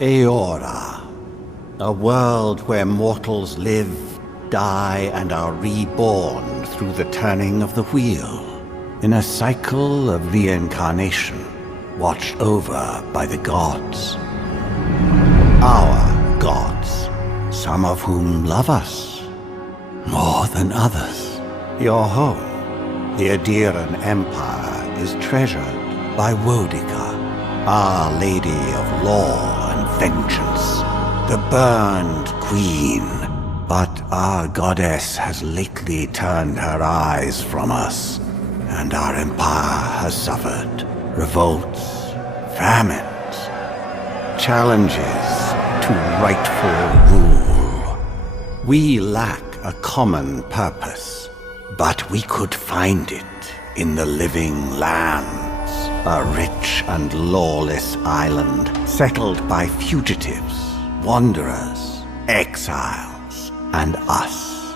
Eora, a world where mortals live, die, and are reborn through the turning of the wheel, in a cycle of reincarnation, watched over by the gods. Our gods, some of whom love us more than others. Your home, the Adiran Empire, is treasured by Wodica, Our Lady of Law and Vengeance, the Burned Queen. But our goddess has lately turned her eyes from us, and our empire has suffered revolts, famines, challenges to rightful rule. We lack a common purpose, but we could find it in the living lands, a rich and lawless island settled by fugitives, wanderers, exiles, and us.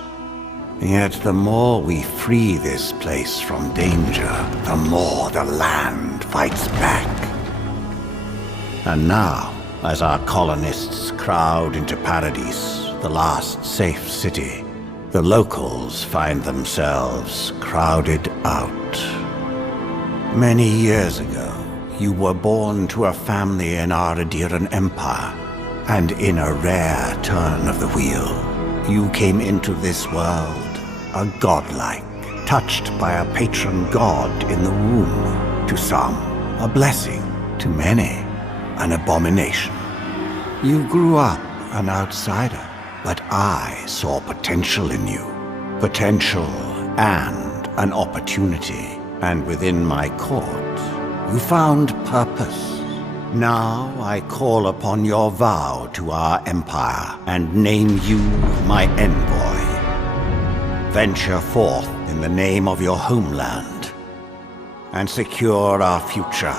Yet the more we free this place from danger, the more the land fights back. And now, as our colonists crowd into Paradise, the last safe city, the locals find themselves crowded out. Many years ago, you were born to a family in our Adiran Empire, and in a rare turn of the wheel, you came into this world, a godlike, touched by a patron god in the womb. To some, a blessing; to many, an abomination. You grew up an outsider, but I saw potential in you. Potential and an opportunity. And within my court, you found purpose. Now I call upon your vow to our empire and name you my envoy. Venture forth in the name of your homeland and secure our future.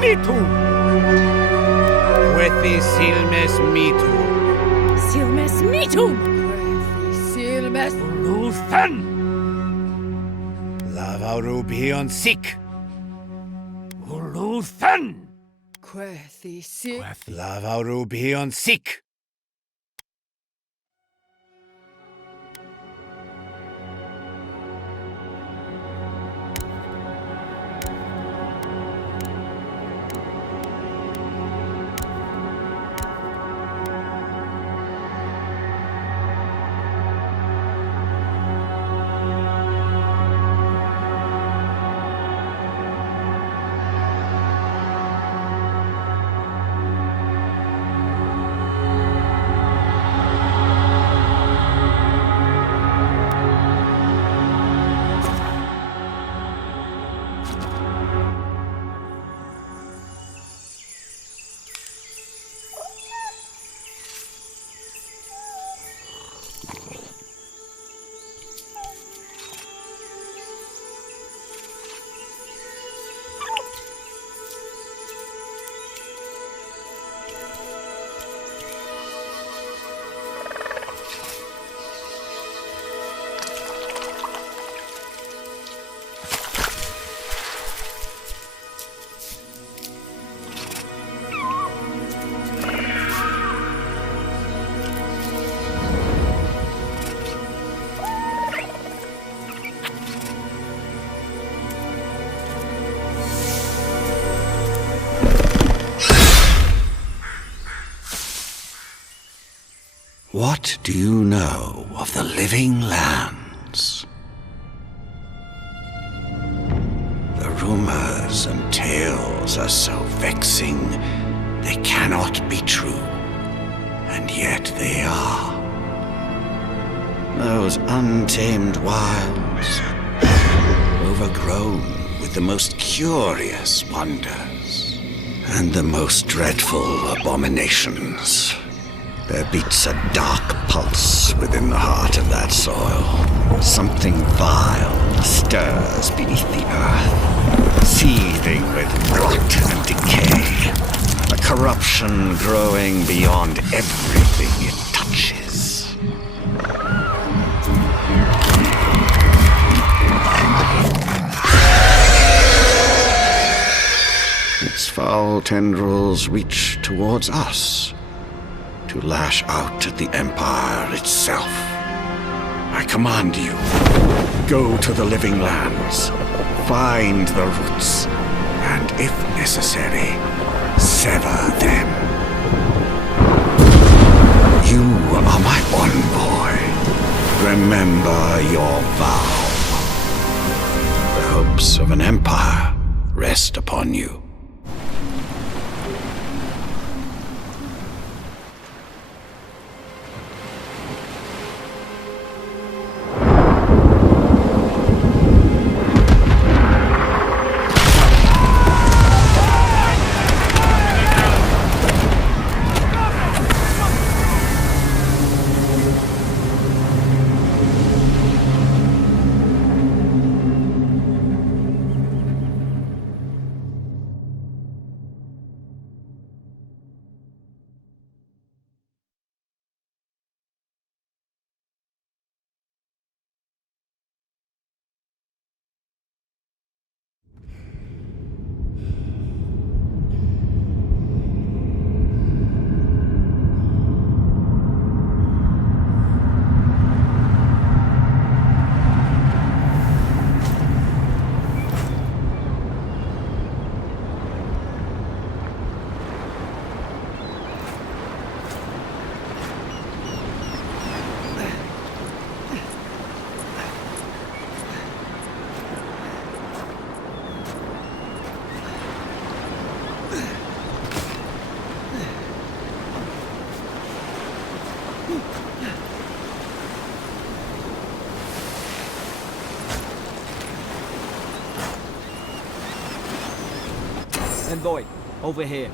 mitu! Quethi silmes mitu! Silmes mitum! Silmes... Luthen! Lavaurubion sik! Luthen! Quethi sil... Lavaurubion sik! What do you know of the living lands? The rumors and tales are so vexing, they cannot be true, and yet they are. Those untamed wilds, overgrown with the most curious wonders, and the most dreadful abominations. There beats a dark pulse within the heart of that soil. Something vile stirs beneath the earth, seething with rot and decay. A corruption growing beyond everything it touches. Its foul tendrils reach towards us, to lash out at the Empire itself. I command you, go to the living lands, find the roots, and if necessary, sever them. You are my envoy. Remember your vow. The hopes of an empire rest upon you. Envoy, over here.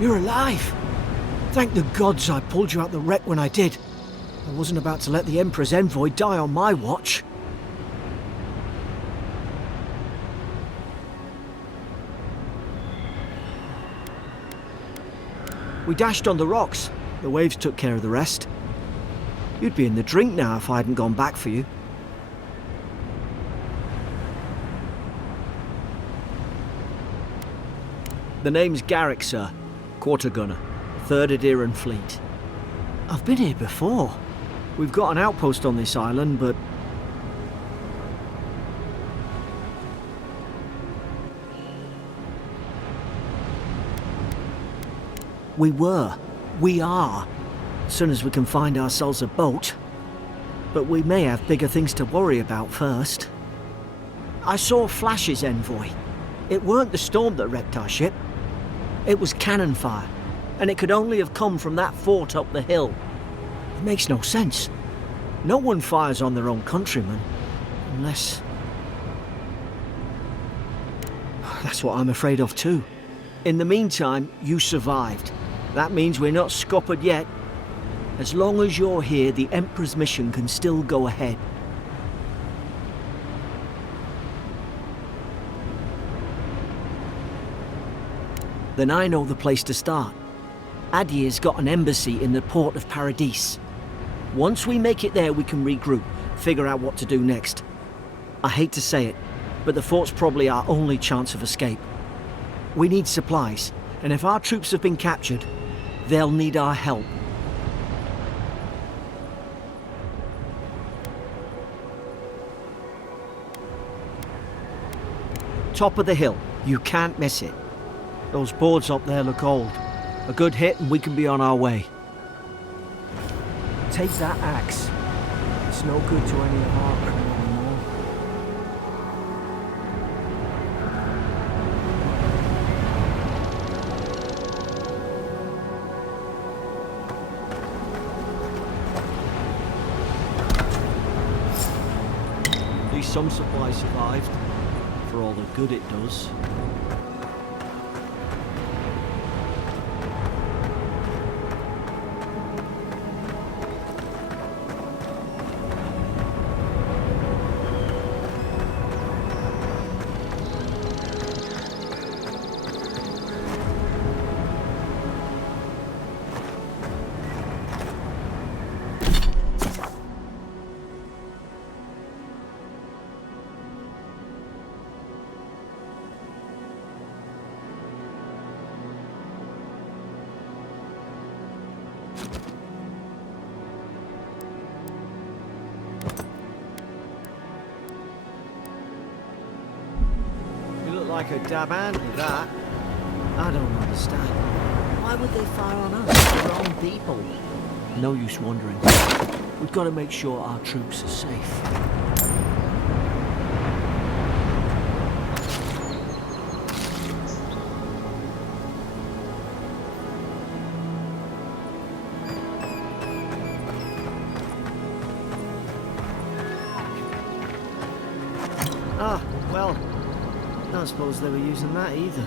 You're alive! Thank the gods I pulled you out the wreck when I did. I wasn't about to let the Emperor's envoy die on my watch. We dashed on the rocks. The waves took care of the rest. You'd be in the drink now if I hadn't gone back for you. The name's Garrick, sir. Quarter gunner, 3rd Adheran Fleet. I've been here before. We've got an outpost on this island, but... We were. We are. As soon as we can find ourselves a boat. But we may have bigger things to worry about first. I saw flashes, envoy. It weren't the storm that wrecked our ship. It was cannon fire, and it could only have come from that fort up the hill. It makes no sense. No one fires on their own countrymen, unless... That's what I'm afraid of too. In the meantime, you survived. That means we're not scuppered yet. As long as you're here, the Emperor's mission can still go ahead. Then I know the place to start. Adir's got an embassy in the port of Paradis. Once we make it there, we can regroup, figure out what to do next. I hate to say it, but the fort's probably our only chance of escape. We need supplies, and if our troops have been captured, they'll need our help. Top of the hill. You can't miss it. Those boards up there look old. A good hit and we can be on our way. Take that axe. It's no good to any of our crew anymore. At least some supplies survived, for all the good it does. Like a dab hand with that. I don't understand. Why would they fire on us, their own people? No use wondering. We've got to make sure our troops are safe. Ah, well... I don't suppose they were using that either.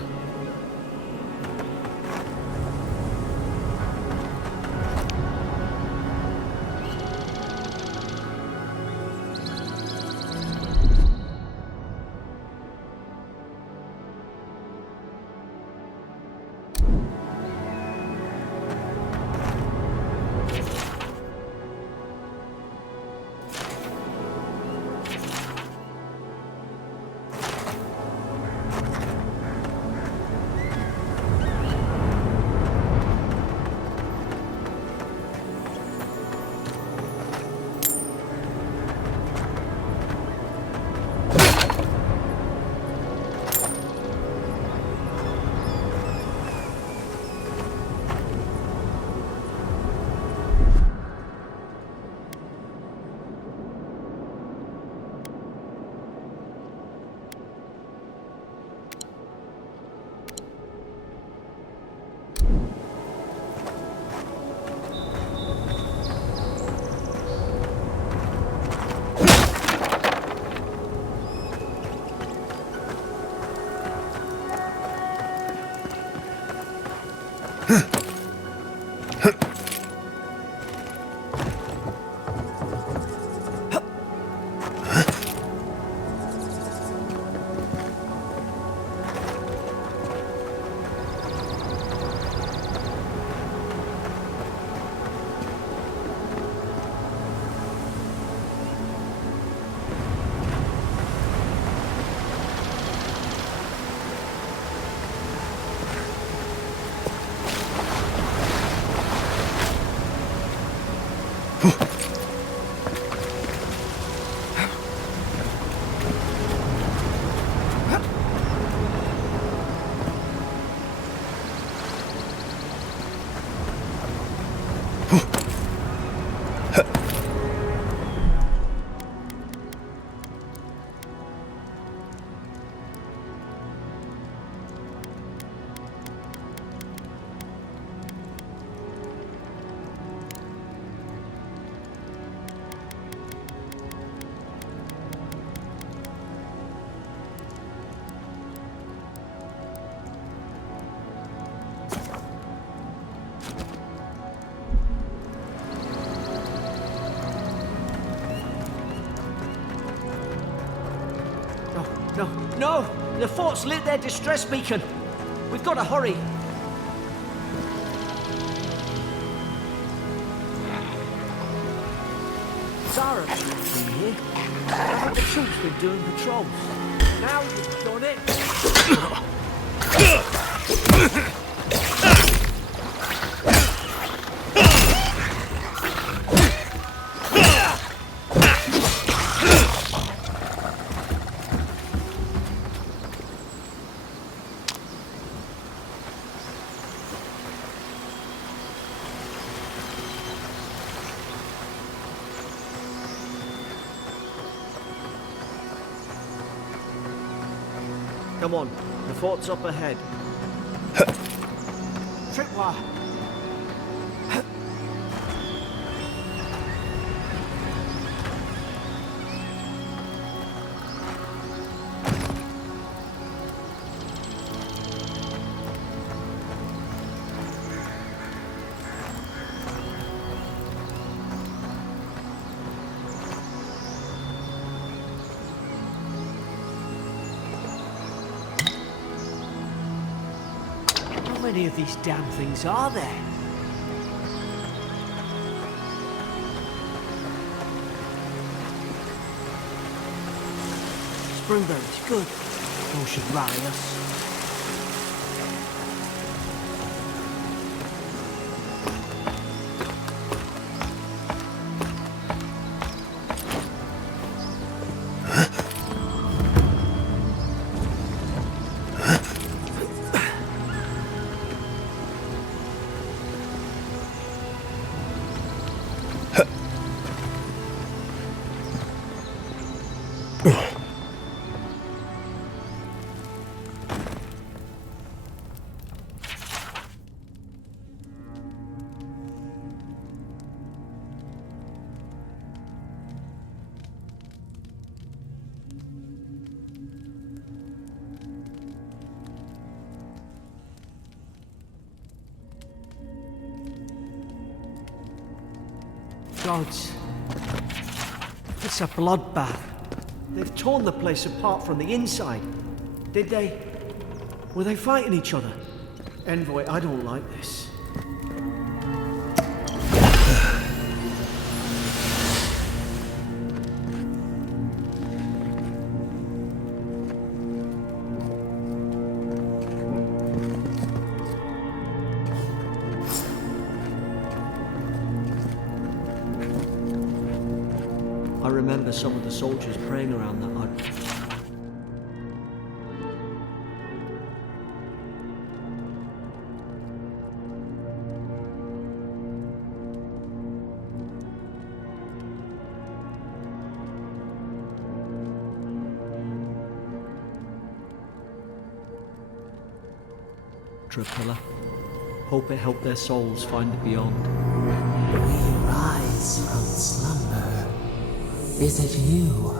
No, no! The fort's lit their distress beacon! We've got to hurry! Zara's been here. I think the troops been doing patrols. Now you've done it! Come on, the fort's up ahead. Tripwire! How many of these damn things are there? Springberries, good. Those should rally us. Gods. It's a bloodbath. They've torn the place apart from the inside. Did they? Were they fighting each other? Envoy, I don't like this. I remember some of the soldiers praying around that hut. Tripilla. Hope it helped their souls find the beyond. We rise from slumber. Is it you?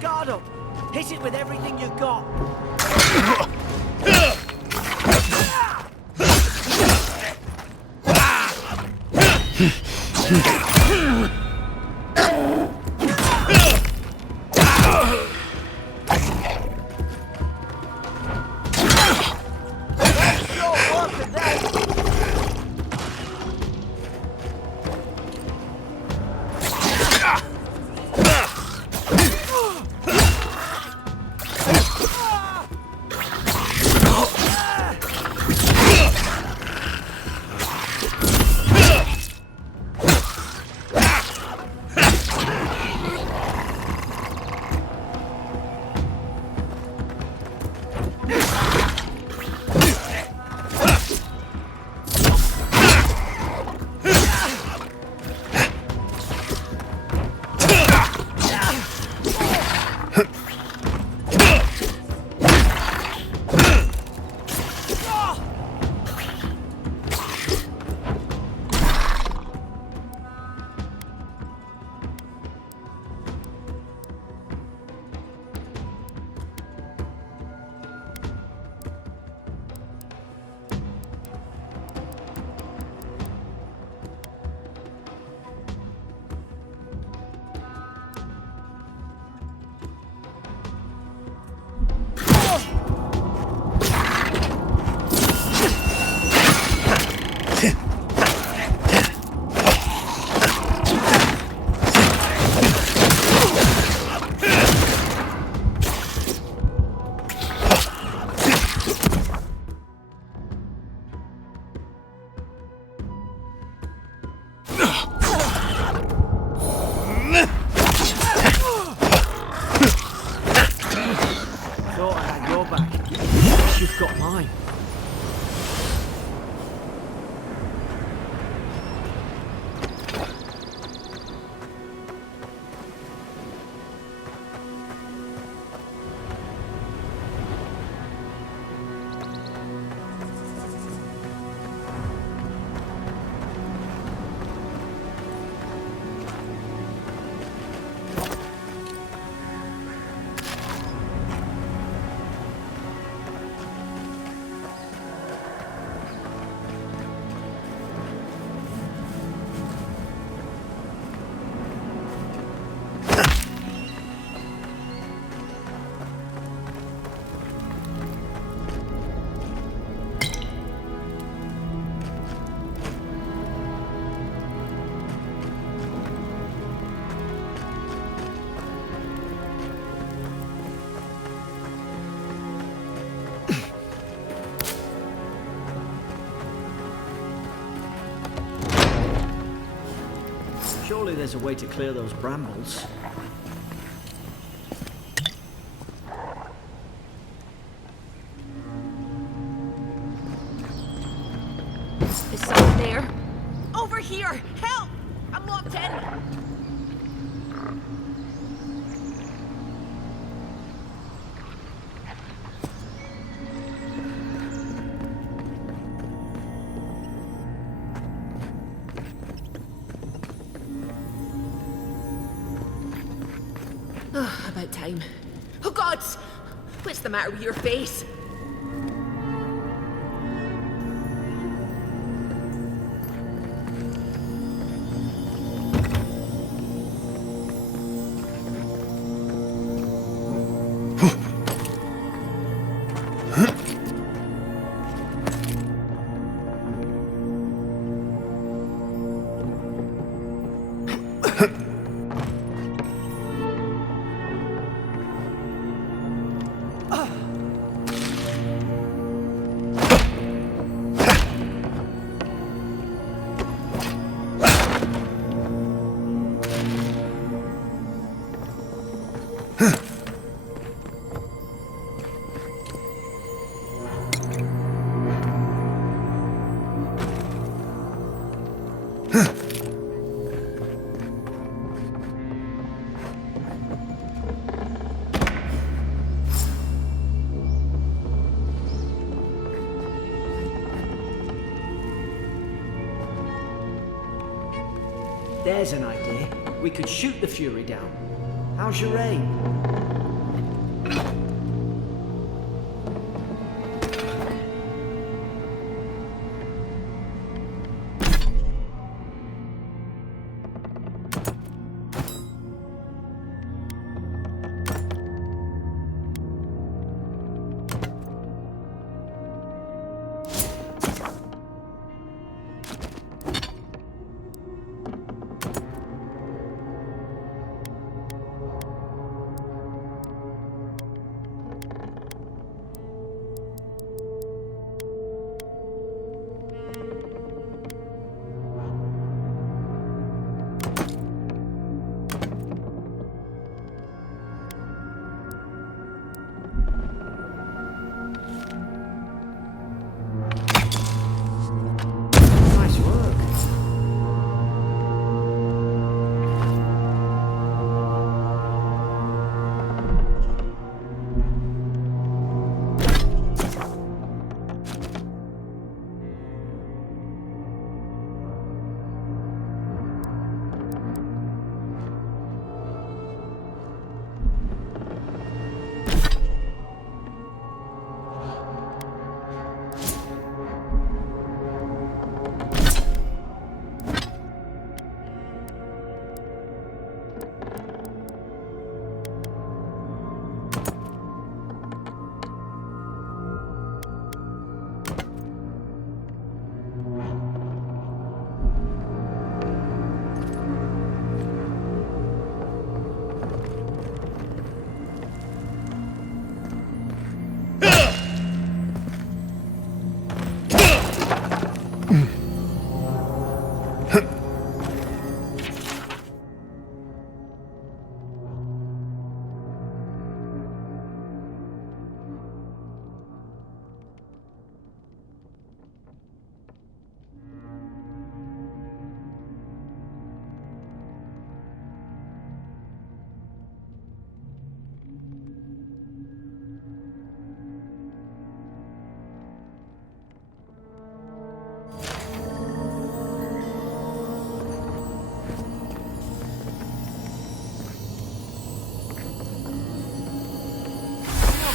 guard up. Hit it with everything you got. You've got mine. Surely there's a way to clear those brambles. Is someone there? Over here! Help! I'm locked in! About time. Oh gods! What's the matter with your face? There's an idea. We could shoot the Fury down. How's your aim? Nice work.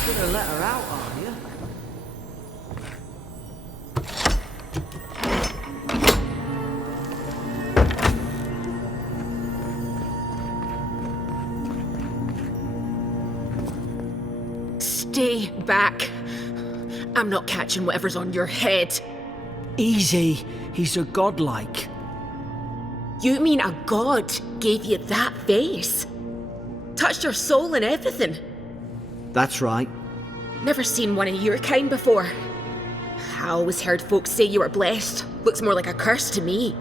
You're not gonna let her out, are you? Stay back. I'm not catching whatever's on your head. Easy. He's a godlike. You mean a god gave you that face? Touched your soul and everything? That's right. Never seen one of your kind before. I always heard folks say you were blessed. Looks more like a curse to me.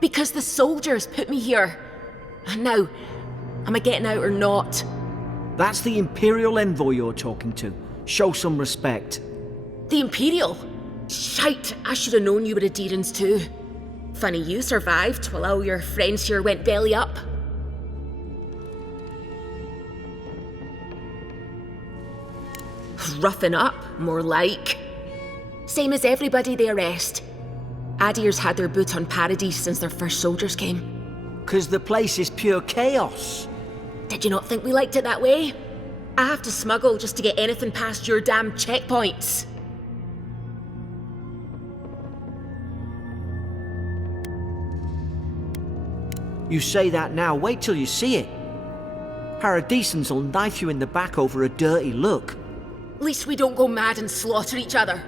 Because the soldiers put me here. Now, am I getting out or not? That's the Imperial envoy you're talking to. Show some respect. The Imperial? Shite, I should have known you were a Deerans too. Funny you survived while all your friends here went belly up. Roughing up, more like. Same as everybody they arrest. Adir's had their boot on Paradise since their first soldiers came. 'Cause the place is pure chaos. Did you not think we liked it that way? I have to smuggle just to get anything past your damn checkpoints. You say that now, wait till you see it. Paradisans will knife you in the back over a dirty look. At least we don't go mad and slaughter each other.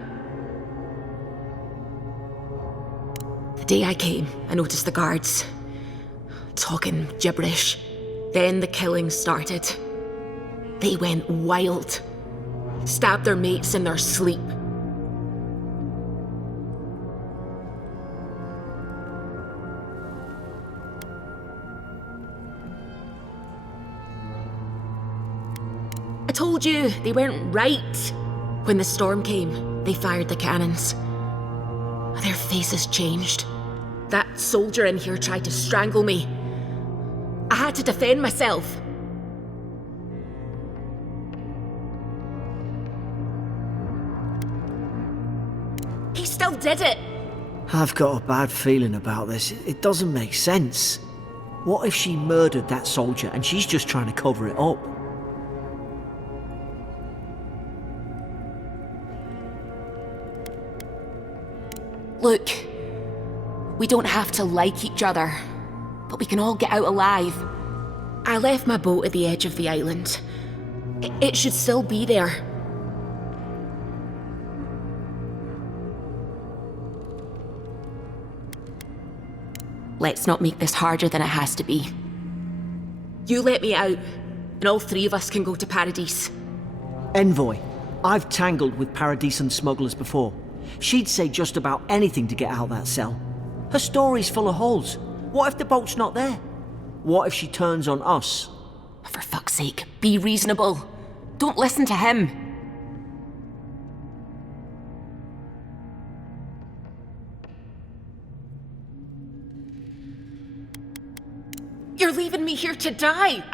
The day I came, I noticed the guards talking gibberish. Then the killing started. They went wild. Stabbed their mates in their sleep. I told you, they weren't right. When the storm came, they fired the cannons. Their faces changed. That soldier in here tried to strangle me. I had to defend myself. He still did it! I've got a bad feeling about this. It doesn't make sense. What if she murdered that soldier and she's just trying to cover it up? Look, we don't have to like each other, but we can all get out alive. I left my boat at the edge of the island. It should still be there. Let's not make this harder than it has to be. You let me out, and all three of us can go to Paradise. Envoy, I've tangled with Paradisen smugglers before. She'd say just about anything to get out of that cell. Her story's full of holes. What if the boat's not there? What if she turns on us? For fuck's sake, be reasonable. Don't listen to him. You're leaving me here to die.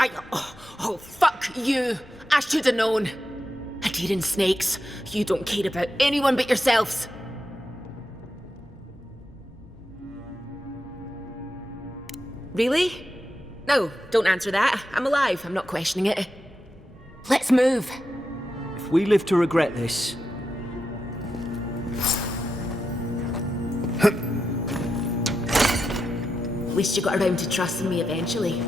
Oh, fuck you. I should have known. Adhering snakes, you don't care about anyone but yourselves. Really? No, don't answer that. I'm alive. I'm not questioning it. Let's move. If we live to regret this... At least you got around to trusting me eventually.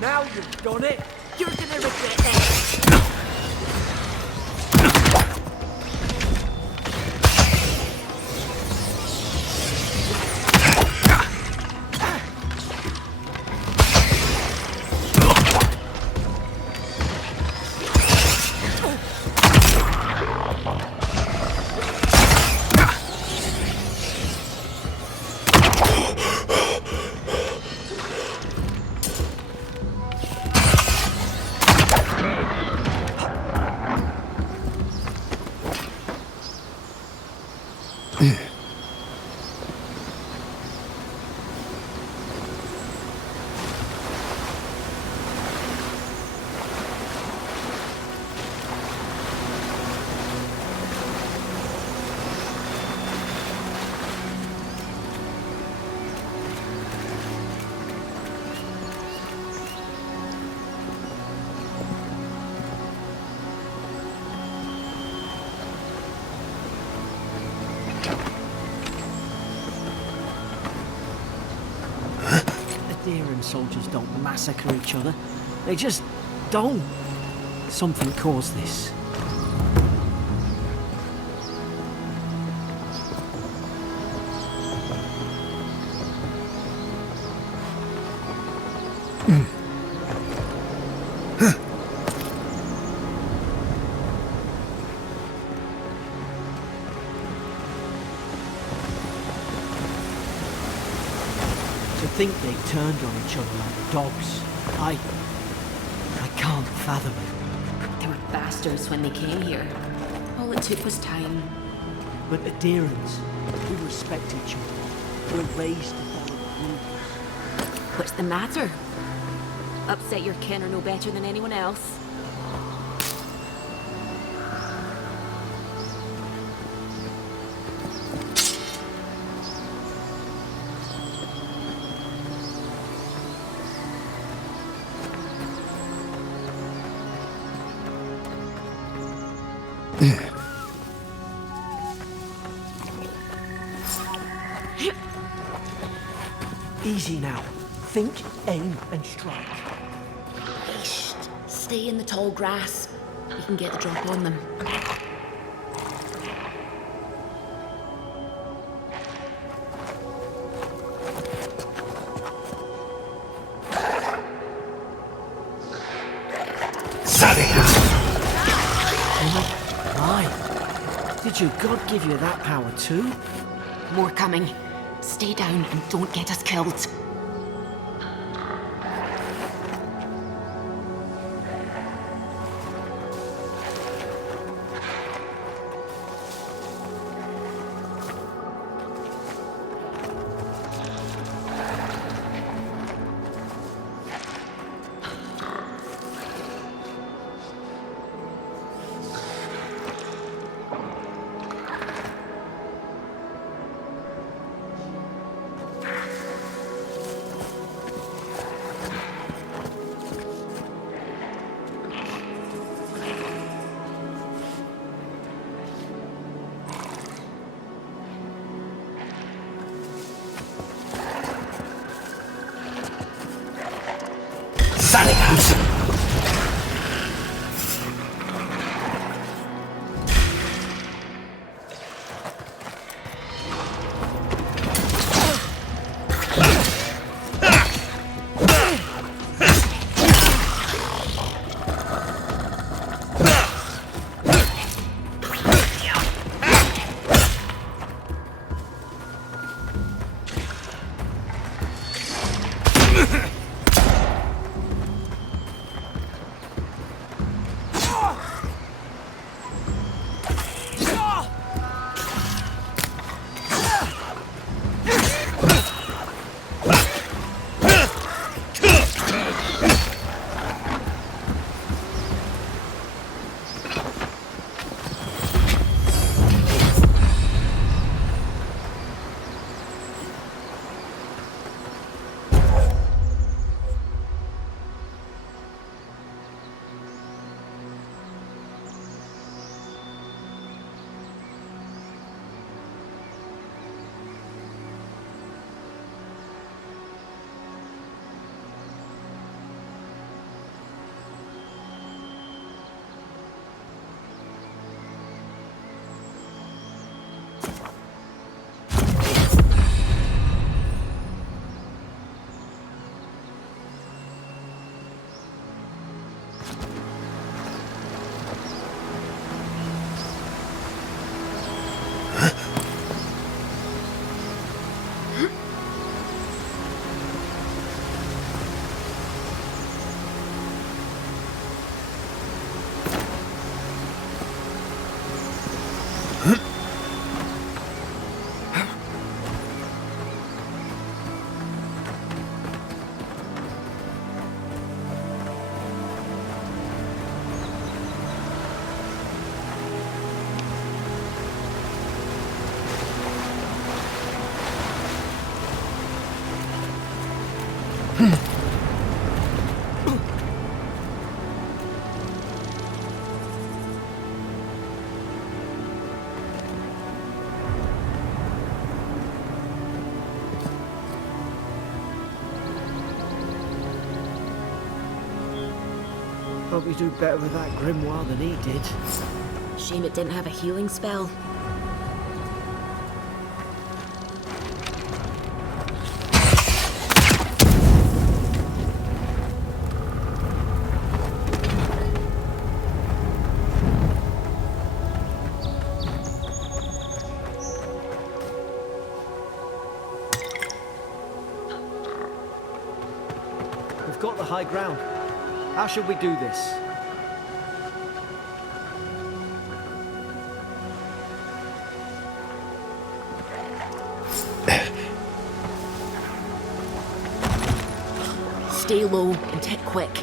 Now you've done it! You're gonna regret this. Adhering soldiers don't massacre each other. They just don't. Something caused this. To think they turned on each other like dogs. I can't fathom it. They were bastards when they came here. All it took was time. But adherents, we respect each other. We're raised to follow the rules. What's the matter? Upset your kin are no better than anyone else? Easy now. Think, aim, and strike. Stay in the tall grass. You can get the drop on them. My, did your god give you that power too? More coming. Stay down and don't get us killed. Hope you do better with that grimoire than he did. Shame it didn't have a healing spell. We've got the high ground. How should we do this? Stay low and hit quick.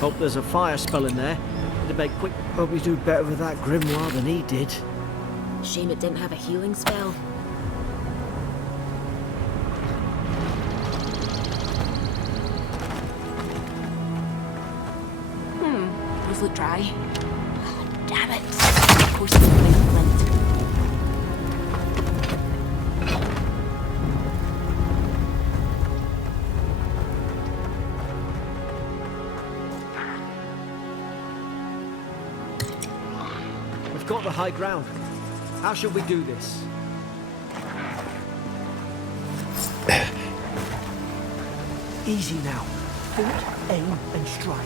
Hope there's a fire spell in there. Better make quick. Hope we do better with that grimoire than he did. Shame it didn't have a healing spell. Those look dry. Damn it. Of course it's only flint. We've got the high ground. How should we do this? Easy now. Think, aim, and strike.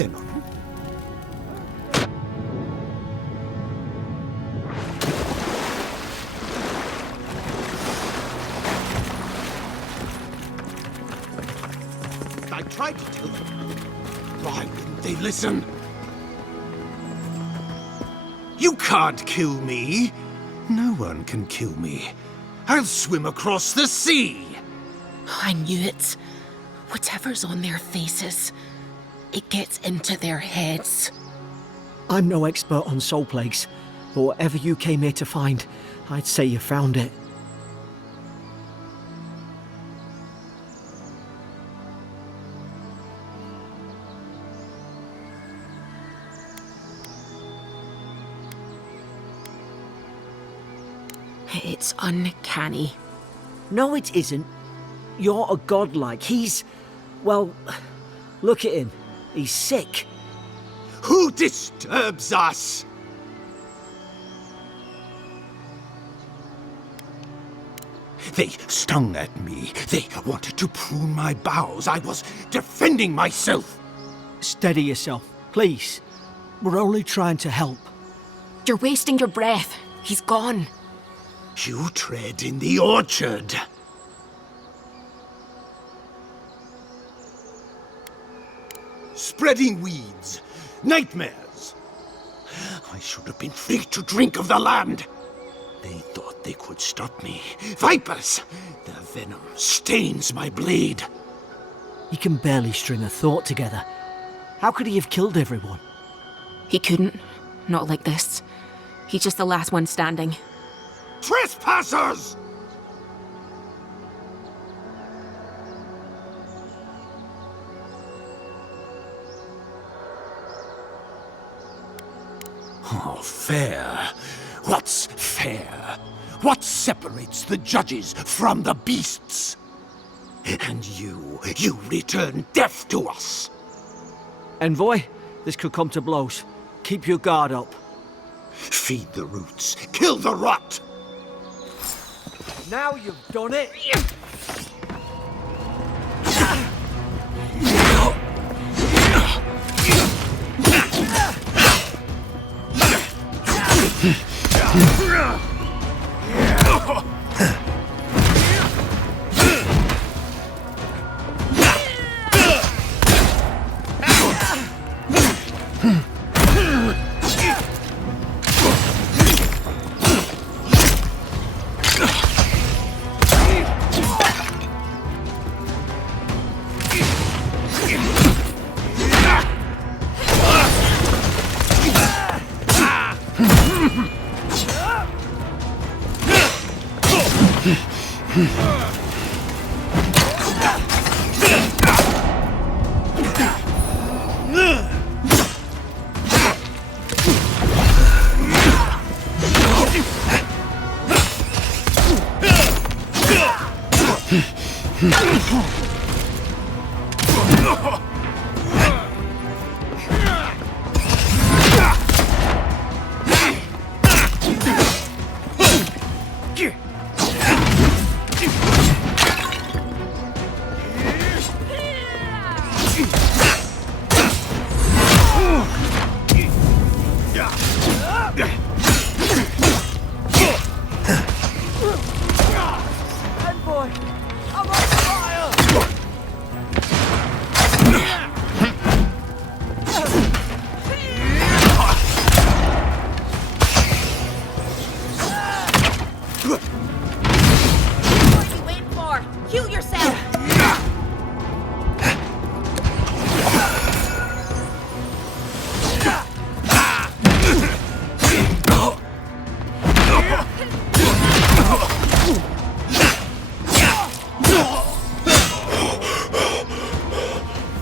Then on. I tried to tell them. Why wouldn't they listen? You can't kill me. No one can kill me. I'll swim across the sea. I knew it. Whatever's on their faces, it gets into their heads. I'm no expert on soul plagues, but whatever you came here to find, I'd say you found it. It's uncanny. No, it isn't. You're a godlike. He's... well, look at him. He's sick. Who disturbs us? They stung at me. They wanted to prune my boughs. I was defending myself. Steady yourself, please. We're only trying to help. You're wasting your breath. He's gone. You tread in the orchard. Spreading weeds. Nightmares. I should have been free to drink of the land. They thought they could stop me. Vipers! Their venom stains my blade. He can barely string a thought together. How could he have killed everyone? He couldn't. Not like this. He's just the last one standing. Trespassers! Oh, fair. What's fair? What separates the judges from the beasts? And you return death to us. Envoy, this could come to blows. Keep your guard up. Feed the roots, kill the rot. Now you've done it!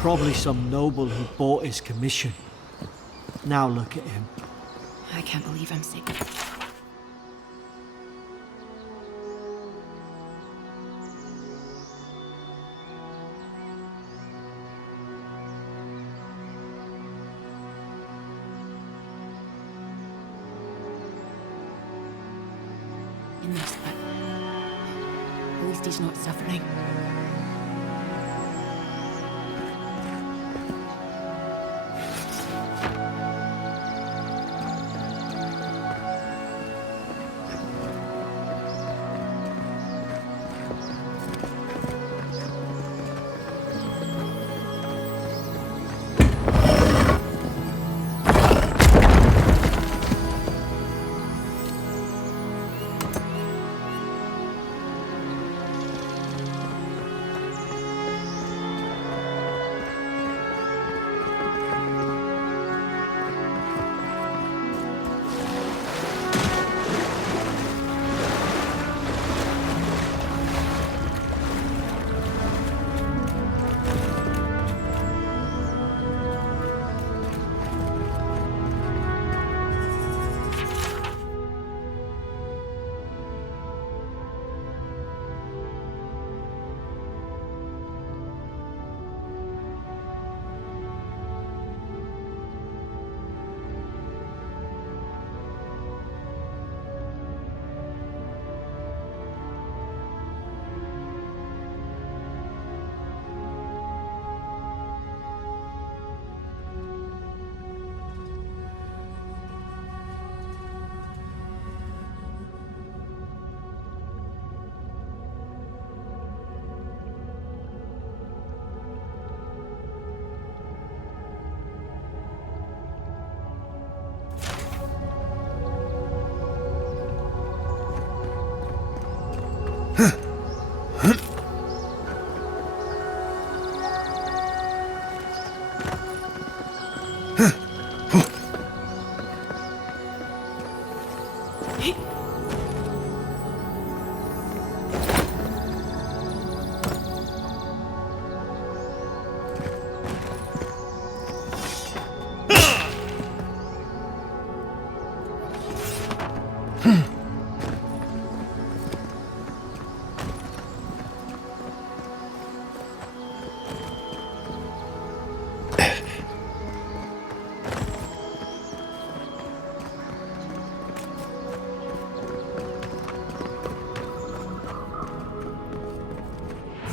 Probably some noble who bought his commission. Now look at him. I can't believe I'm sick. In this, but at least he's not suffering.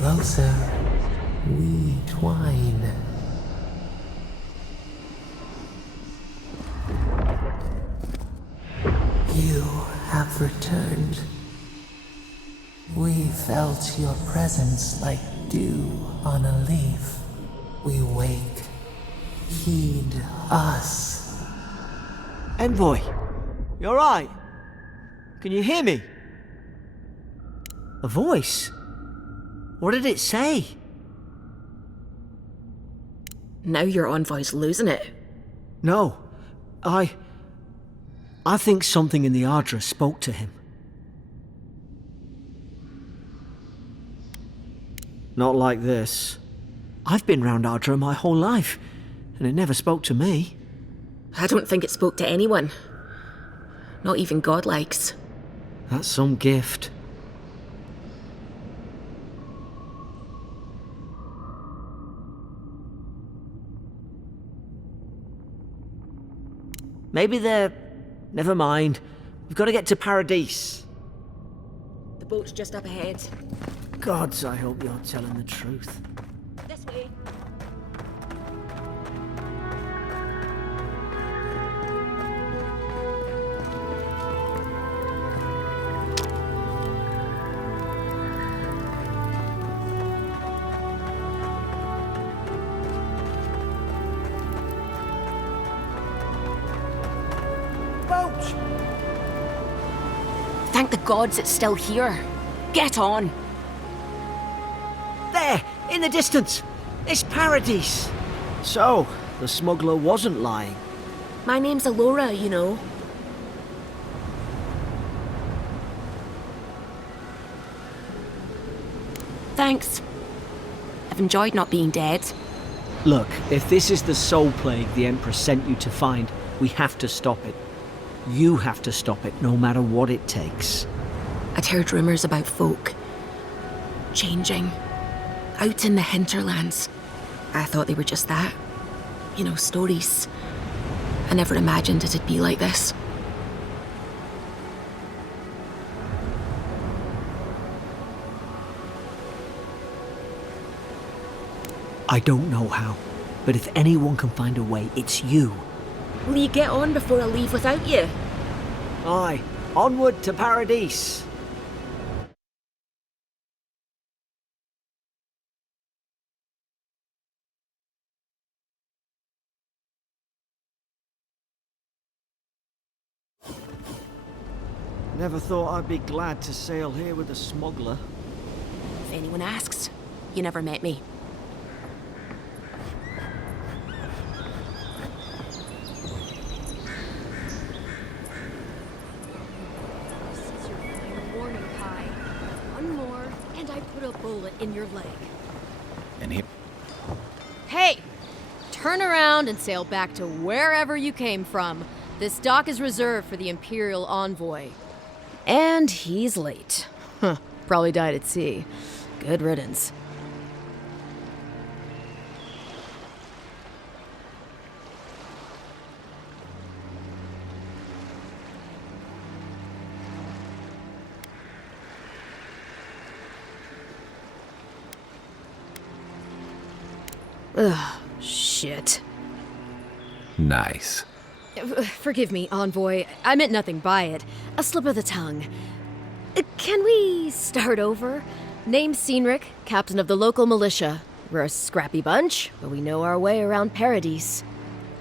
closer, we twine. You have returned. We felt your presence like dew on a leaf. We wake. Heed us. Envoy, you alright? Can you hear me? A voice? What did it say? Now your envoy's losing it. No, I think something in the Ardra spoke to him. Not like this. I've been round Ardra my whole life, and it never spoke to me. I don't think it spoke to anyone. Not even godlikes. That's some gift. Maybe they're... Never mind. We've got to get to Paradise. The boat's just up ahead. Gods, I hope you're telling the truth. This way. Thank the gods it's still here. Get on. There, in the distance. It's Paradise. So, the smuggler wasn't lying. My name's Alora, you know. Thanks. I've enjoyed not being dead. Look, if this is the soul plague the Empress sent you to find, we have to stop it. You have to stop it, no matter what it takes. I'd heard rumours about folk changing out in the hinterlands. I thought they were just that. You know, stories. I never imagined it'd be like this. I don't know how, but if anyone can find a way, it's you. Will you get on before I leave without you? Aye, onward to Paradise. Never thought I'd be glad to sail here with a smuggler. If anyone asks, you never met me. Put a bullet in your leg. And he... Hey! Turn around and sail back to wherever you came from. This dock is reserved for the Imperial envoy. And he's late. Huh. Probably died at sea. Good riddance. Ugh, shit. Nice. Forgive me, envoy. I meant nothing by it. A slip of the tongue. Can we start over? Name's Cynric, captain of the local militia. We're a scrappy bunch, but we know our way around Paradise.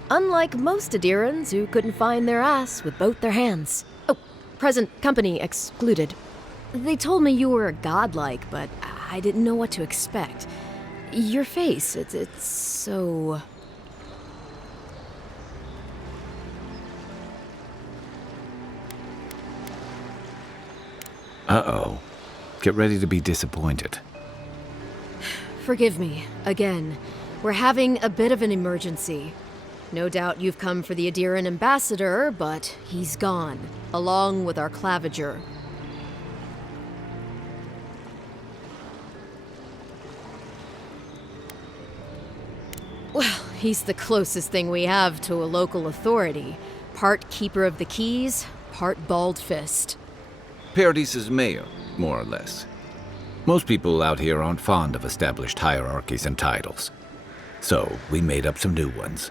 Unlike most Adirans who couldn't find their ass with both their hands. Oh, present company excluded. They told me you were godlike, but I didn't know what to expect. Your face, it's so... Uh-oh. Get ready to be disappointed. Forgive me, again. We're having a bit of an emergency. No doubt you've come for the Adiran ambassador, but he's gone, along with our claviger. Well, he's the closest thing we have to a local authority. Part keeper of the keys, part bald fist. Paradise's mayor, more or less. Most people out here aren't fond of established hierarchies and titles. So, we made up some new ones.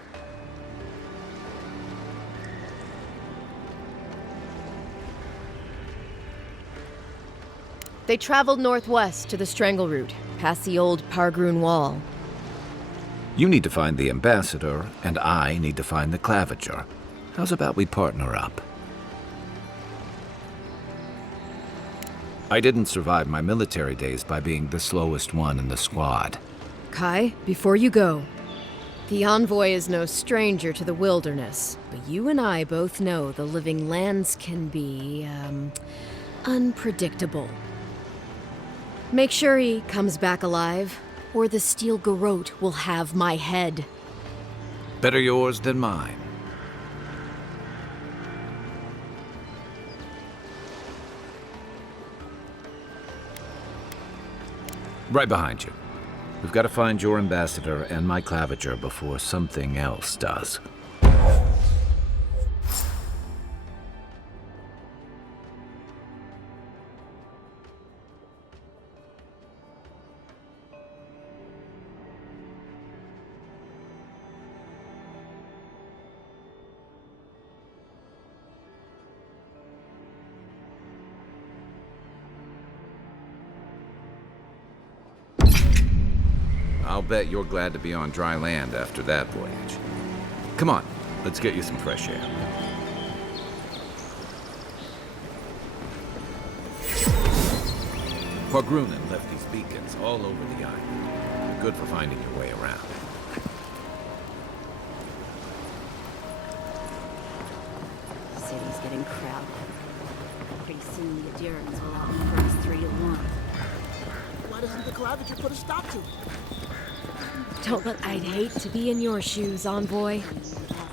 They traveled northwest to the Strangle Route, past the old Pargroon Wall. You need to find the ambassador, and I need to find the claviger. How's about we partner up? I didn't survive my military days by being the slowest one in the squad. Kai, before you go, the Envoy is no stranger to the wilderness, but you and I both know the living lands can be, unpredictable. Make sure he comes back alive, or the Steel Garrote will have my head. Better yours than mine. Right behind you. We've got to find your ambassador and my claviger before something else does. I'll bet you're glad to be on dry land after that voyage. Come on, let's get you some fresh air. Pargrunen left these beacons all over the island. Good for finding your way around. The city's getting crowded. Pretty soon the Adherents will have the first 3 to 1. Why doesn't the claviger put a stop to it? Don't let I'd hate to be in your shoes, Envoy.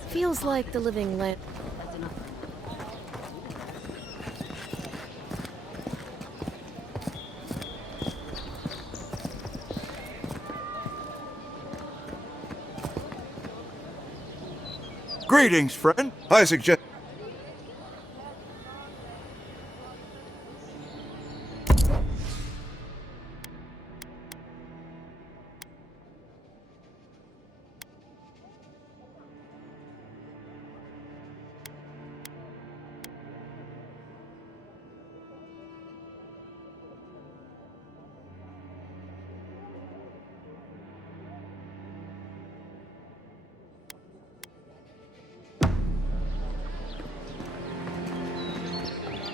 Feels like the living land. That's enough. Greetings, friend. I suggest...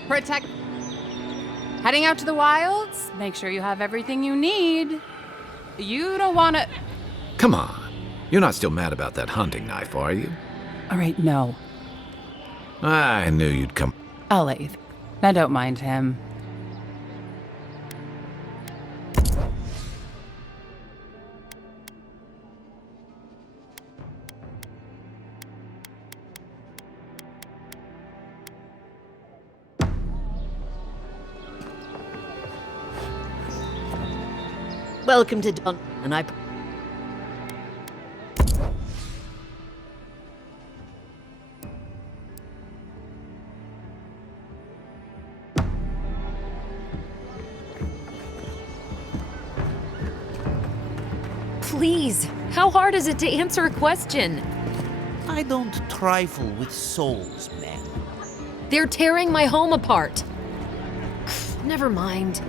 Protect. Heading out to the wilds? Make sure you have everything you need. You don't want to... Come on. You're not still mad about that hunting knife, are you? All right, no. I knew you'd come. I'll let you. Now don't mind him. Welcome to Don, and I... Please, how hard is it to answer a question? I don't trifle with souls, man. They're tearing my home apart. Never mind.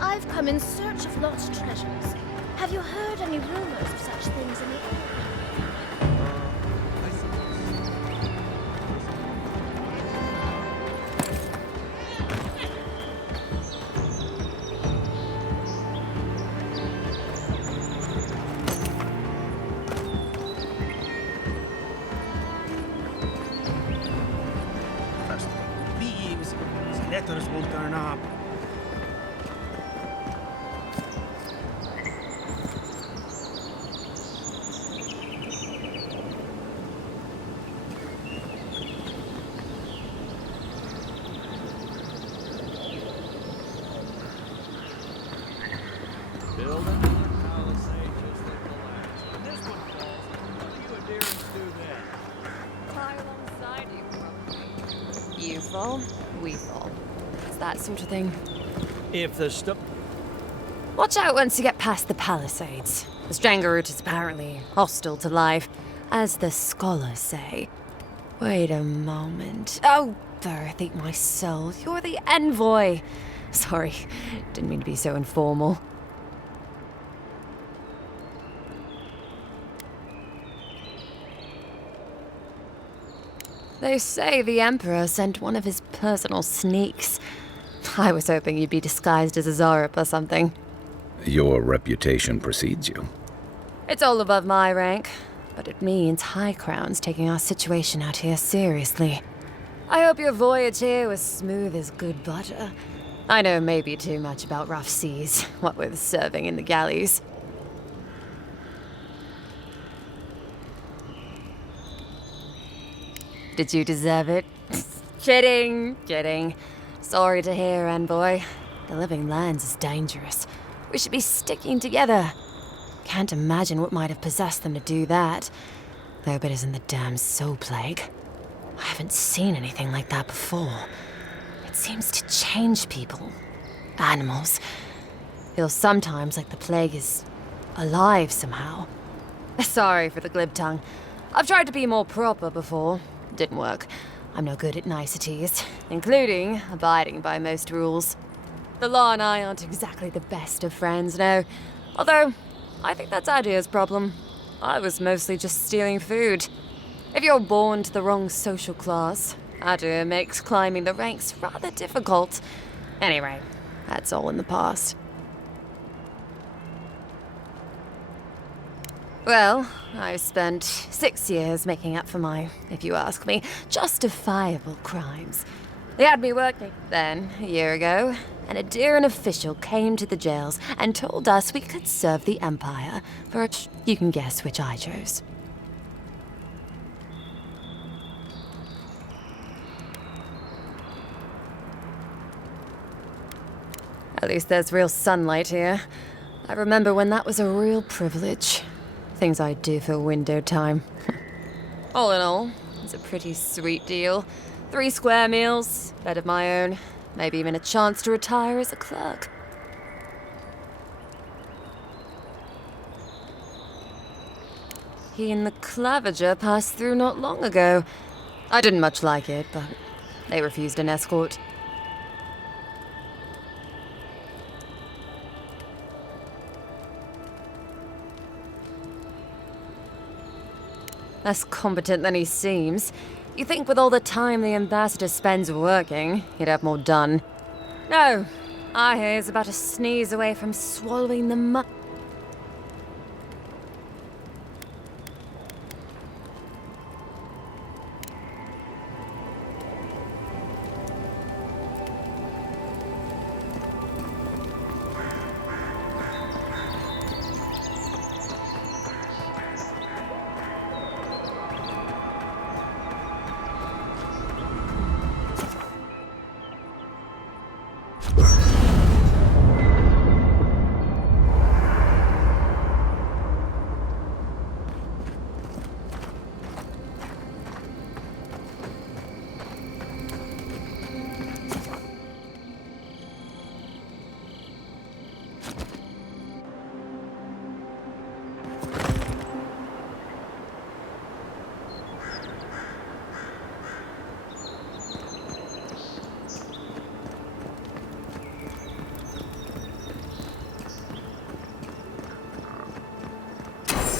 I've come in search of lost treasures. Have you heard any rumors of such things in the area? Thieves. These letters won't turn up. fall, we fall. It's that sort of thing. If the stuff. Watch out once you get past the palisades. The Stranger route is apparently hostile to life, as the scholars say. Wait a moment. Oh, Birth, eat my soul. You're the envoy. Sorry, didn't mean to be so informal. They say the Emperor sent one of his personal sneaks. I was hoping you'd be disguised as a Zarep or something. Your reputation precedes you. It's all above my rank, but it means High Crown's taking our situation out here seriously. I hope your voyage here was smooth as good butter. I know maybe too much about rough seas, what with serving in the galleys. Did you deserve it? Kidding. Sorry to hear, envoy. The living lands is dangerous. We should be sticking together. Can't imagine what might have possessed them to do that. I hope it isn't the damn soul plague. I haven't seen anything like that before. It seems to change people. Animals. Feels sometimes like the plague is alive somehow. Sorry for the glib tongue. I've tried to be more proper before. Didn't work. I'm no good at niceties, including abiding by most rules. The law and I aren't exactly the best of friends, no. Although, I think that's Adir's problem. I was mostly just stealing food. If you're born to the wrong social class, Adir makes climbing the ranks rather difficult. Anyway, that's all in the past. Well, I've spent 6 years making up for my, if you ask me, justifiable crimes. They had me working then, a year ago, and a Diran official came to the jails and told us we could serve the Empire, for which you can guess which I chose. At least there's real sunlight here. I remember when that was a real privilege. Things I'd do for window time. All in all, it's a pretty sweet deal. 3 square meals, bed of my own, maybe even a chance to retire as a clerk. He and the Clavager passed through not long ago. I didn't much like it, but they refused an escort. Less competent than he seems. You think with all the time the ambassador spends working, he'd have more done. No, I hear he's about to sneeze away from swallowing the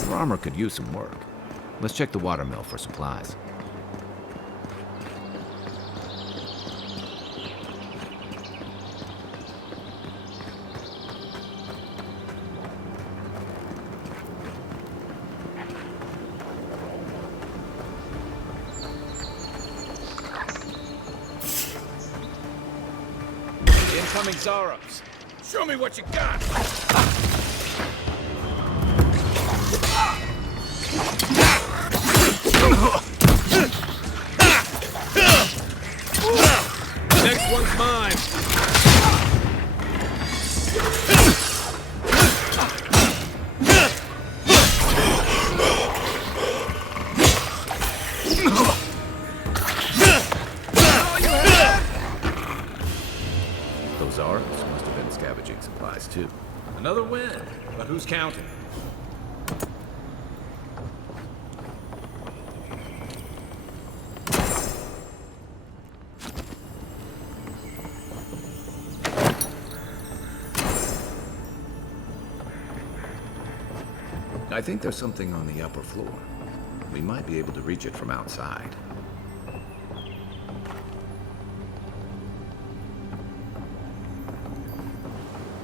Your armor could use some work. Let's check the watermill for supplies. Incoming Zarops. Show me what you got! Next one's mine! Oh, you Zarks must have been scavenging supplies too. Another win, but who's counting? I think there's something on the upper floor. We might be able to reach it from outside.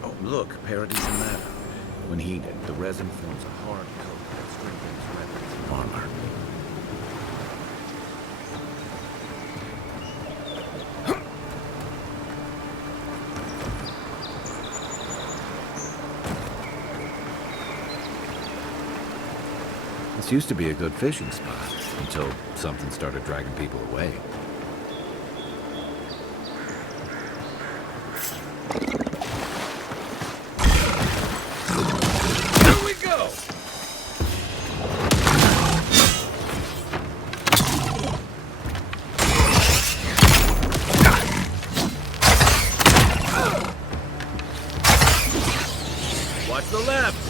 Oh, look, Paradise and ladder. When heated, the resin forms a hard coat that strengthens weapons and armor. This used to be a good fishing spot, until something started dragging people away. Here we go! Watch the left!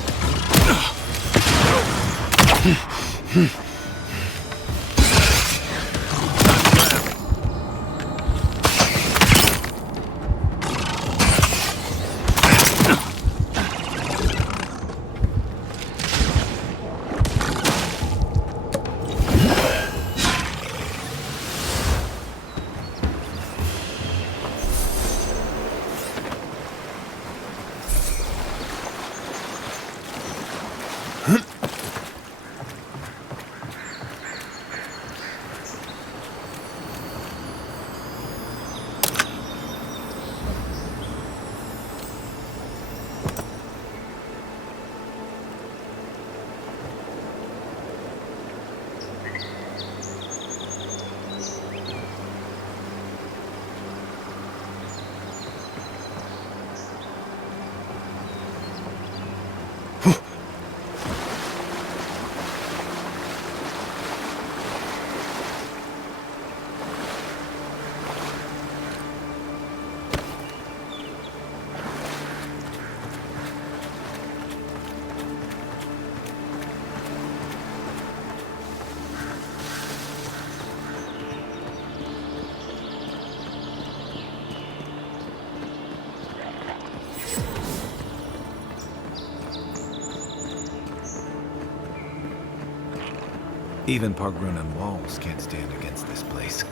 Even Pargrunan walls can't stand against this place.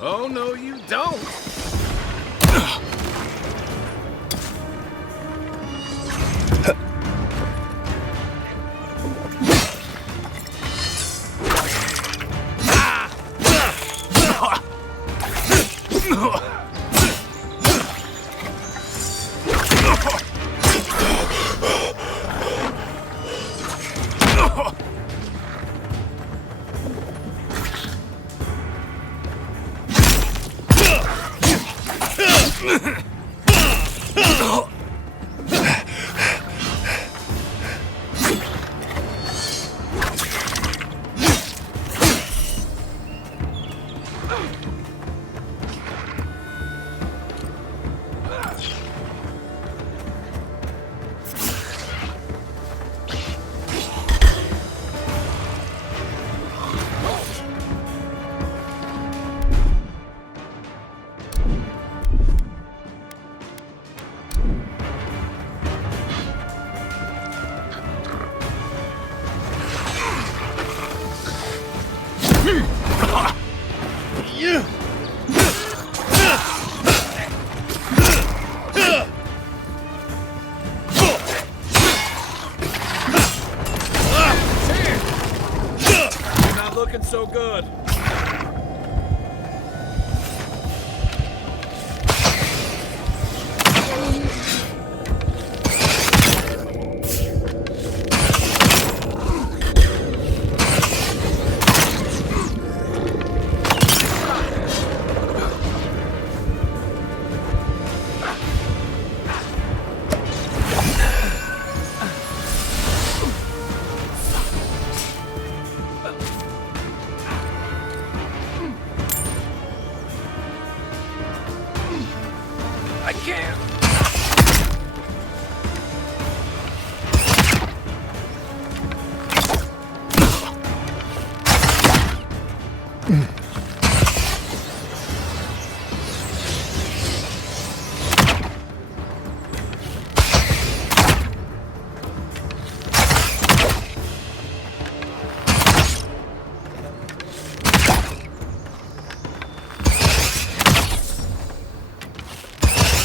Oh, no, you don't! Looking so good.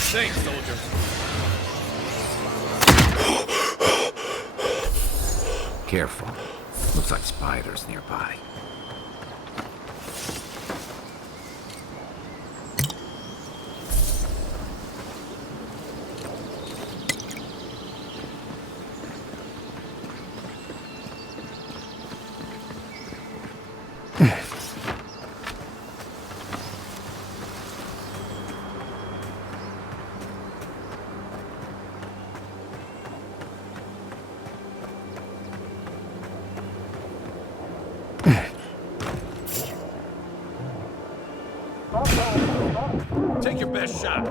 Thanks, soldier. Careful. Looks like spiders nearby. Take your best shot.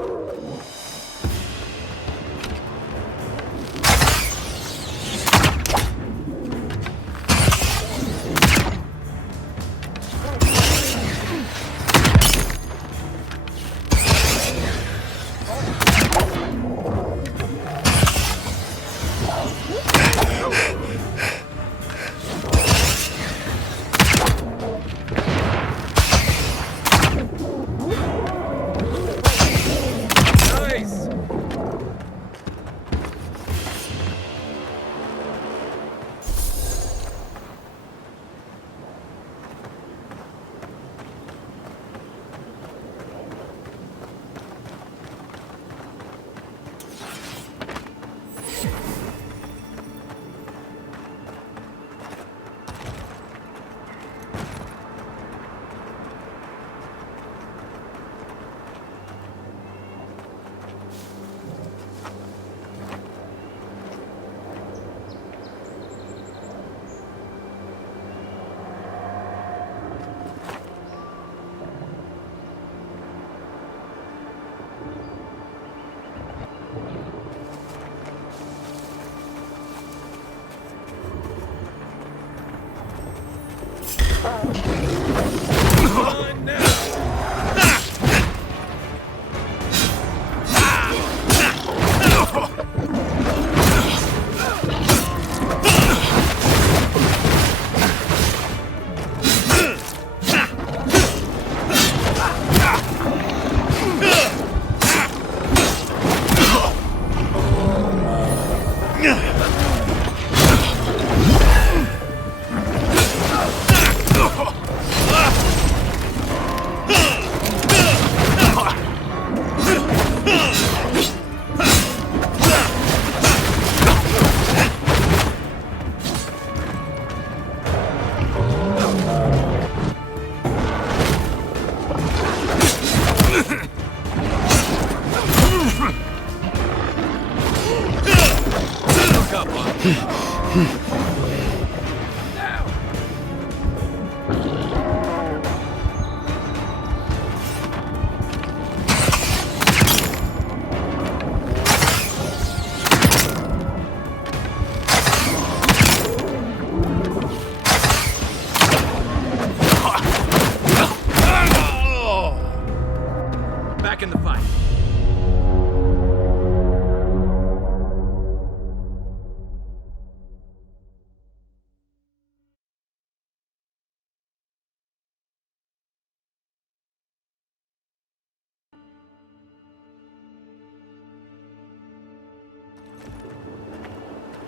Back in the fight.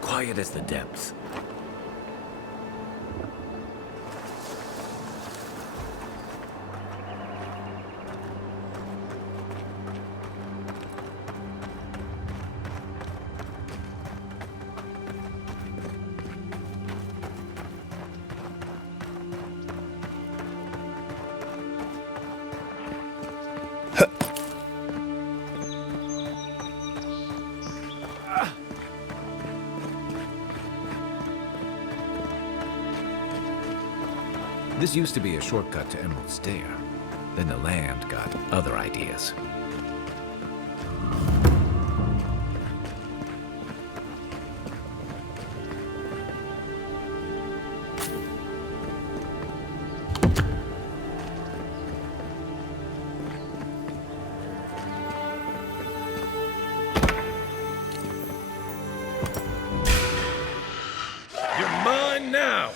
Quiet as the depths. This used to be a shortcut to Emerald Stair. Then the land got other ideas. now!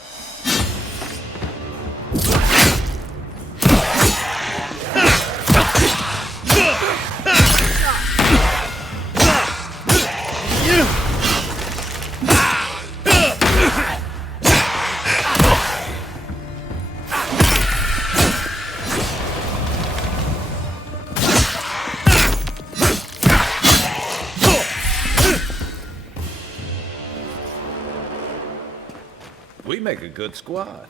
We make a good squad.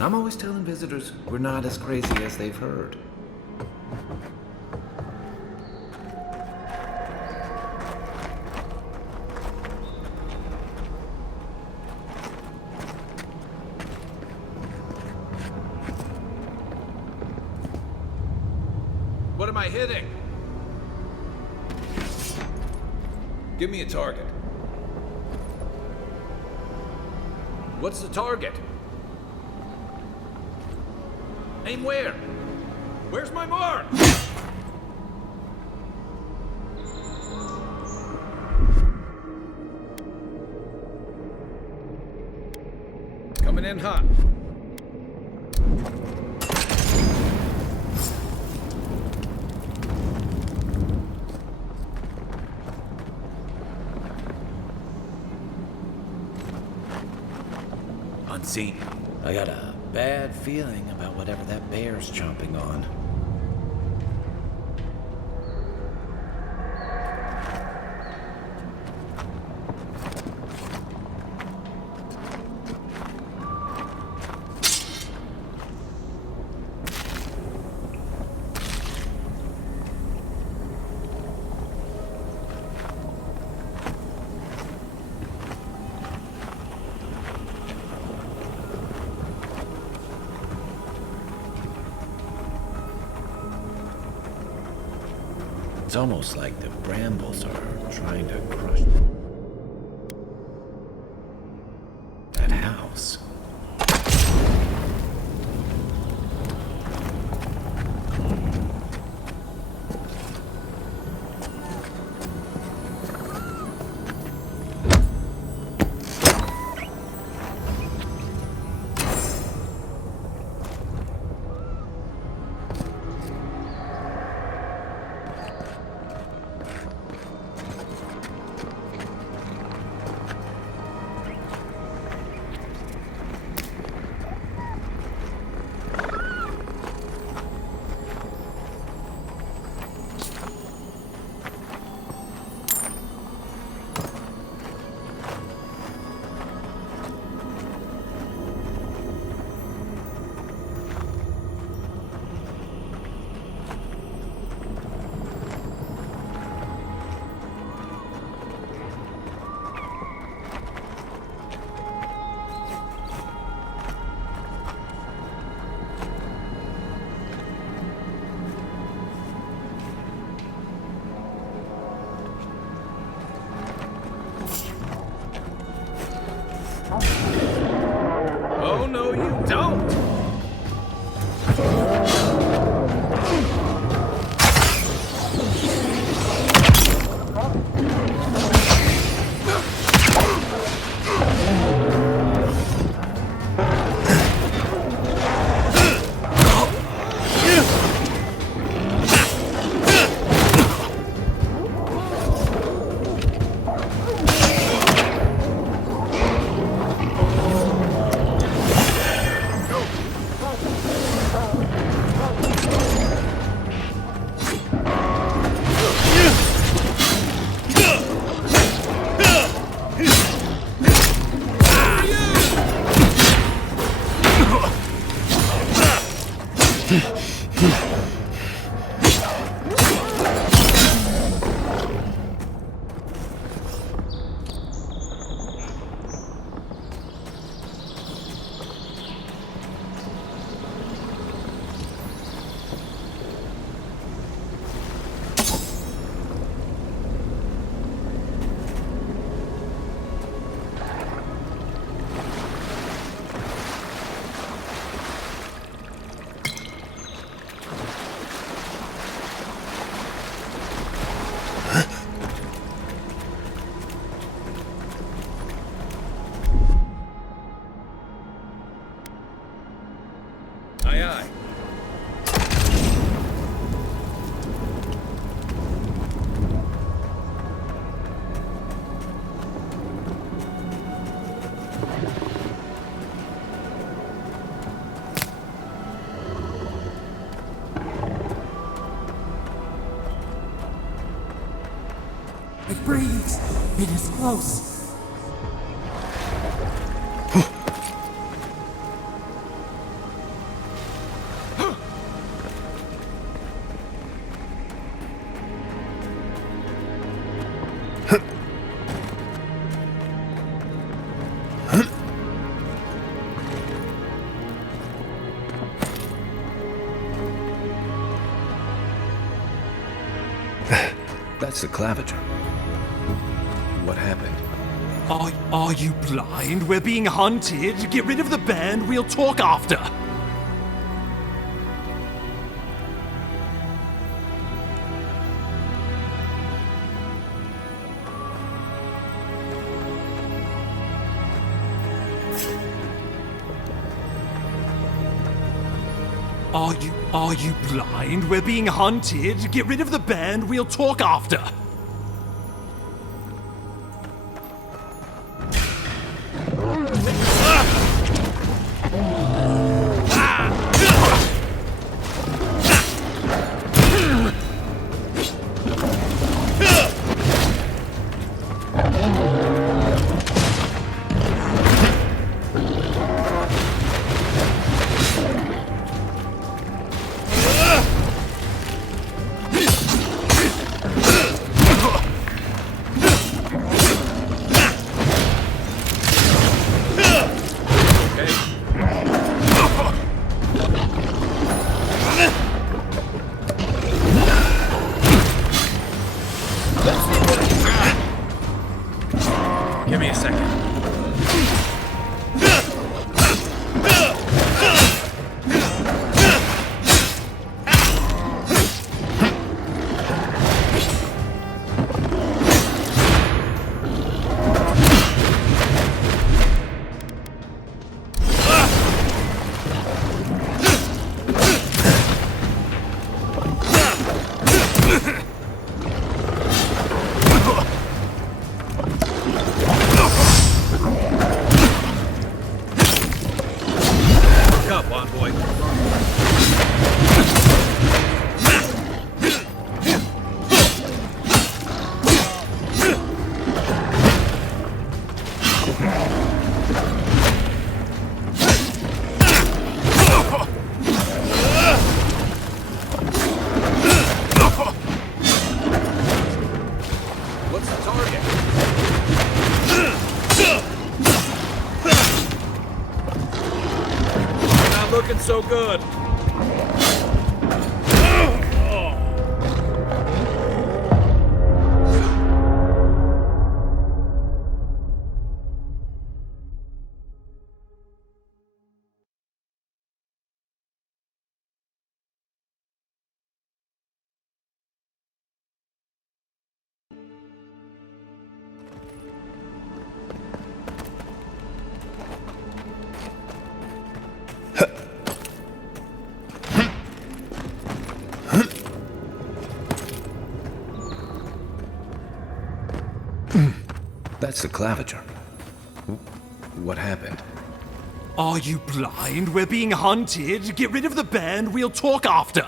I'm always telling visitors we're not as crazy as they've heard. What am I hitting? Give me a target. What's the target? Aim where? Where's my mark? Coming in hot. Unseen. I got a bad feeling about whatever that bear's chomping on. It's almost like the brambles are trying to crush that house. Aye, aye. It breathes. It is close. That's the claviger. What happened? Are you blind? We're being hunted. Get rid of the band. We'll talk after. Are you blind? We're being hunted. Get rid of the band. We'll talk after. Give me a second. Looking so good. That's the claviger. What happened? Are you blind? We're being hunted. Get rid of the band. We'll talk after.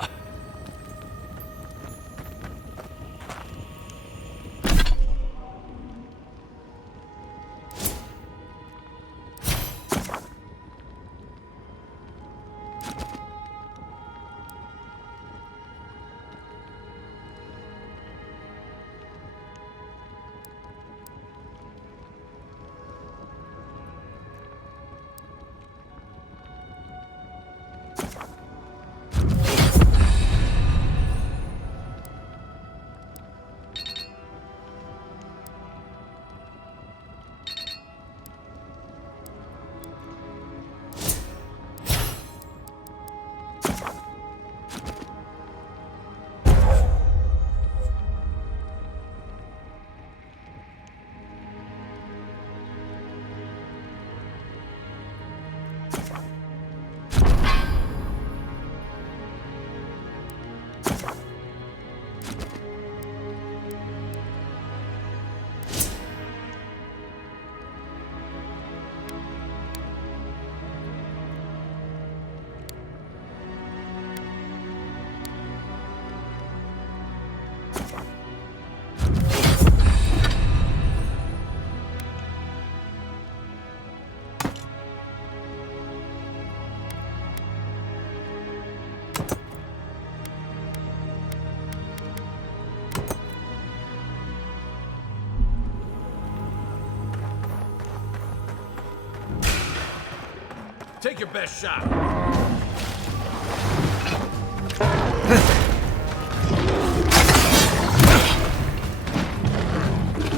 Take your best shot.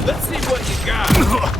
Let's see what you got.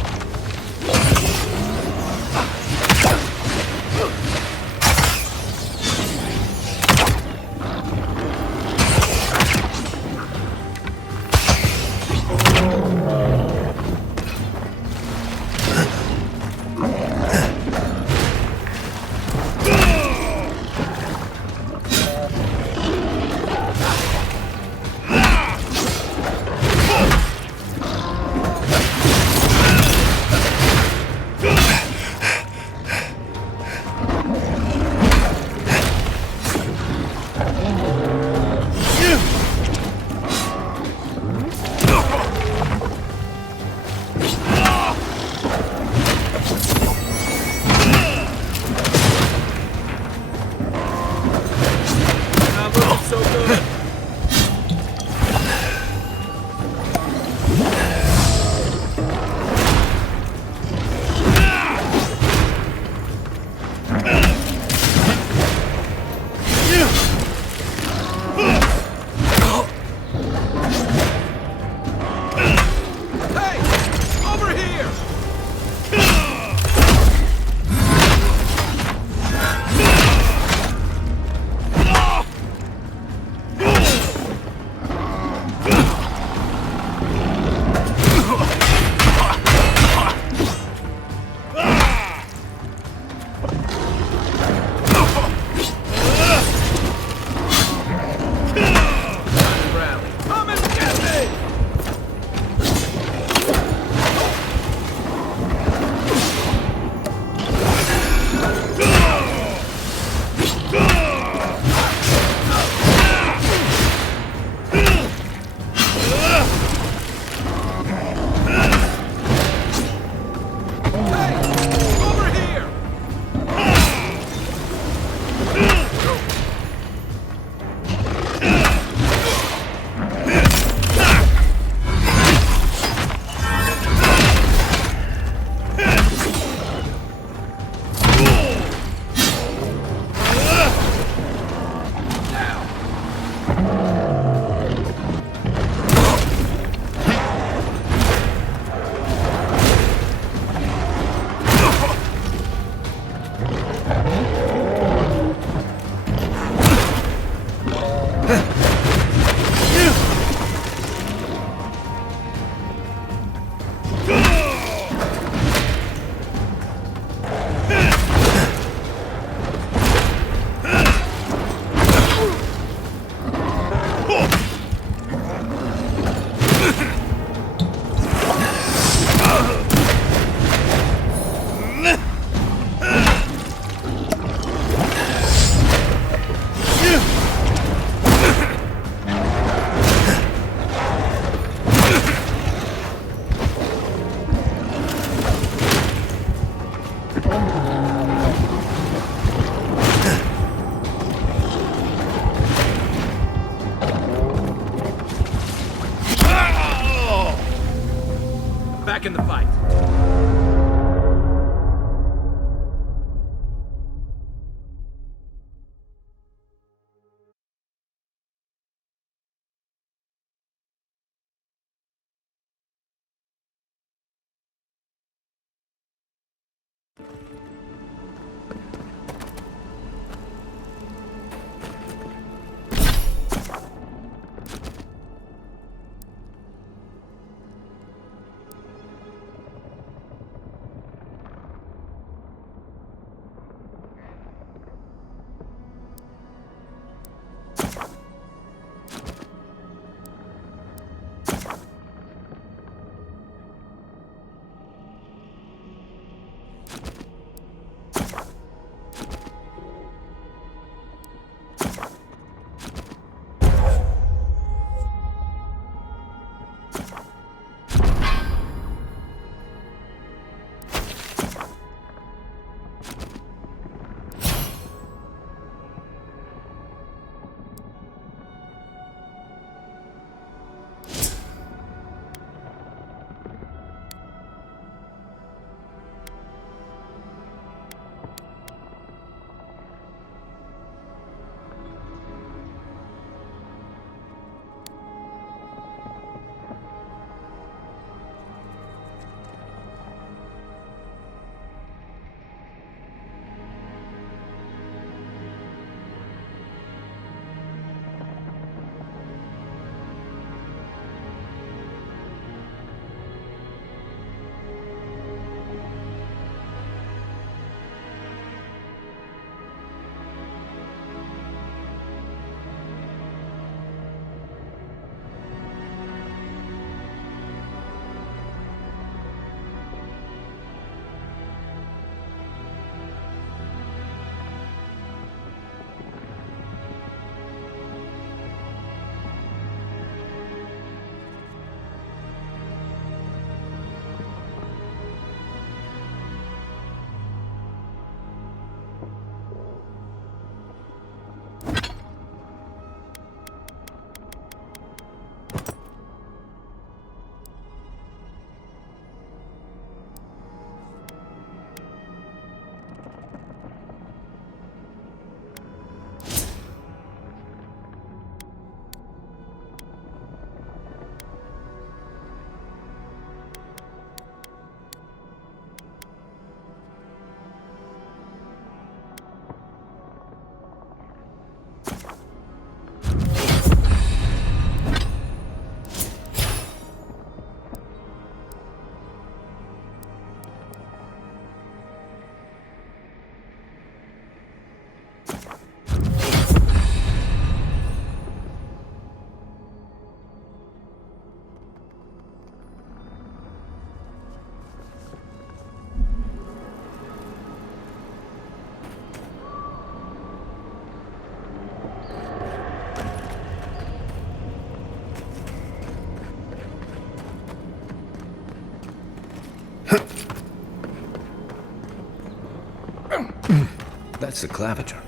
That's the claviger.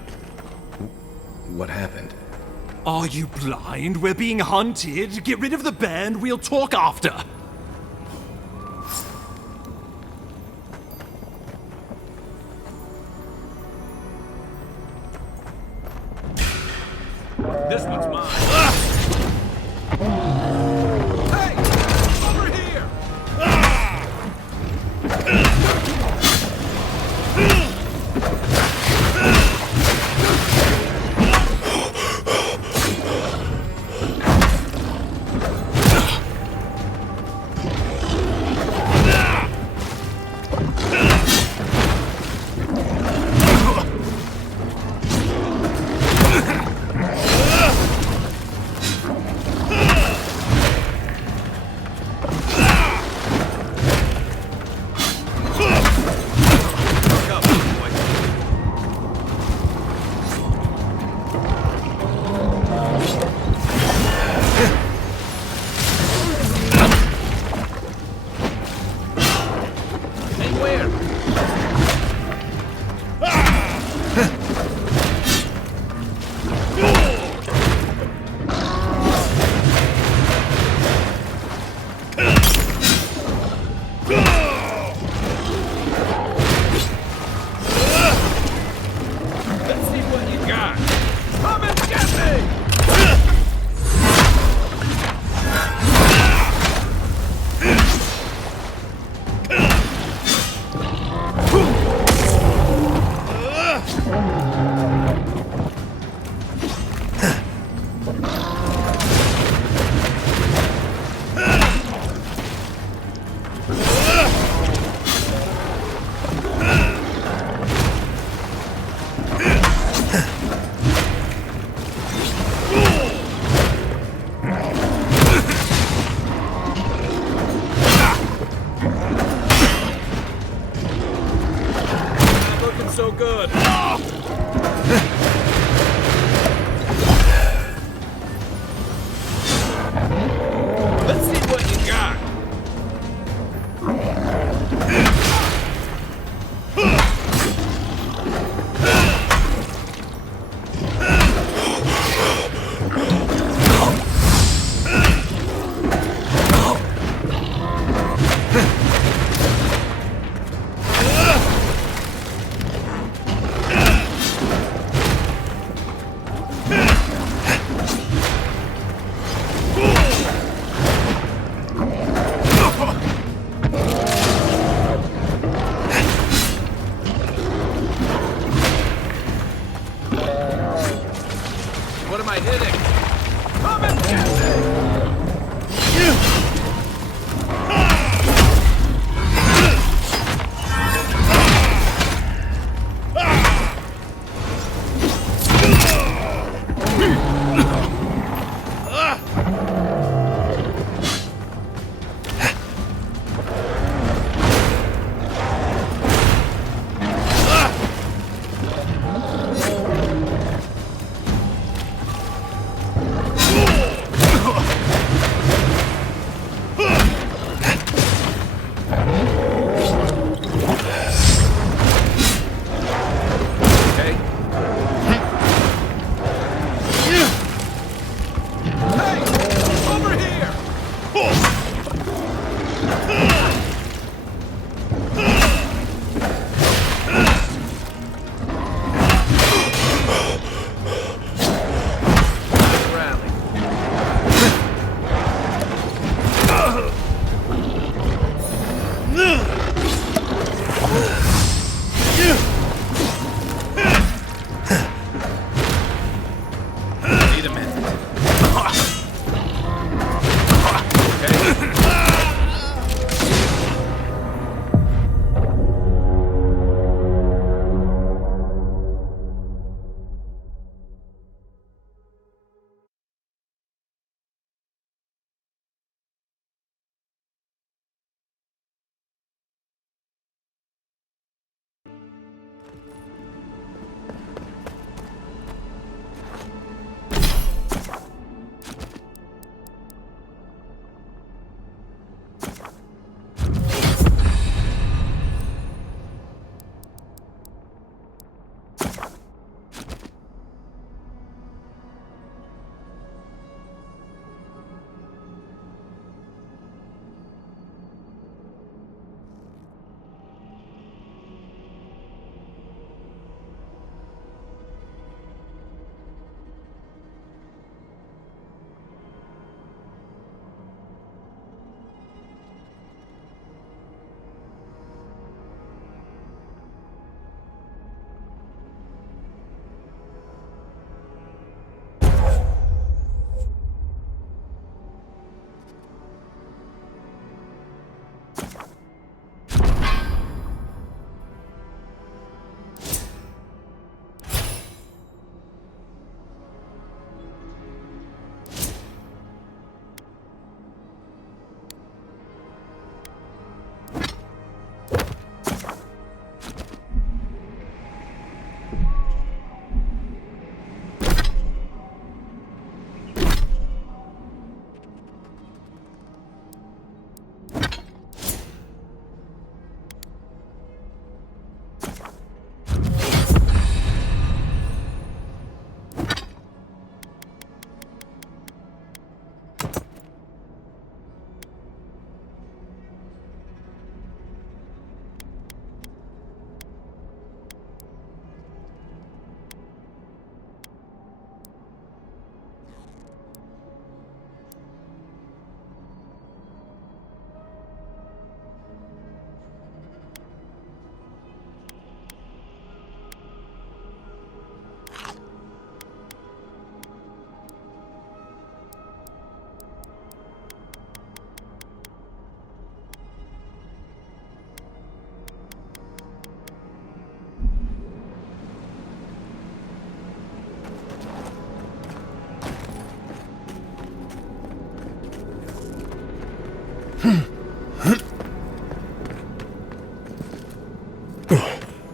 What happened? Are you blind? We're being hunted. Get rid of the band. We'll talk after. This one's mine. Hey! Over here! So good. Let's see what you got. What am I hitting? Come and get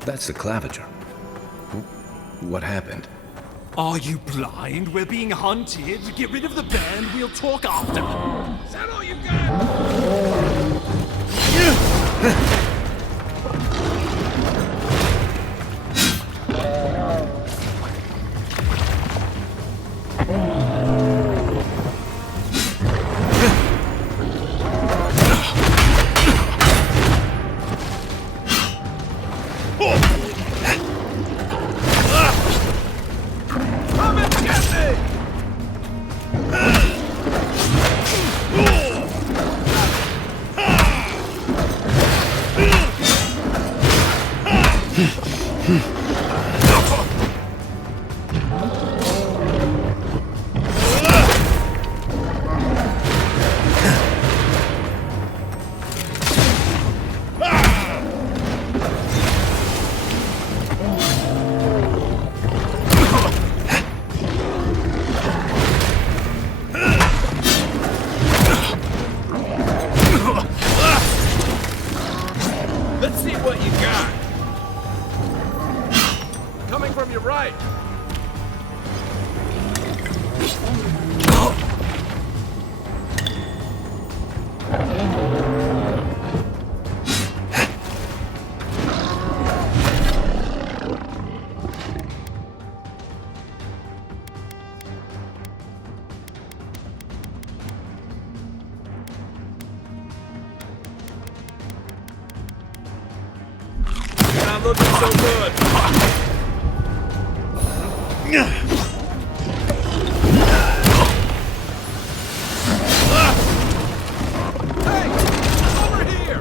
That's the Claviger. What happened? Are you blind? We're being hunted. Get rid of the band. We'll talk after. Is that all you got? Let's see what you got. Coming from your right. Not looking so good. Hey, over here.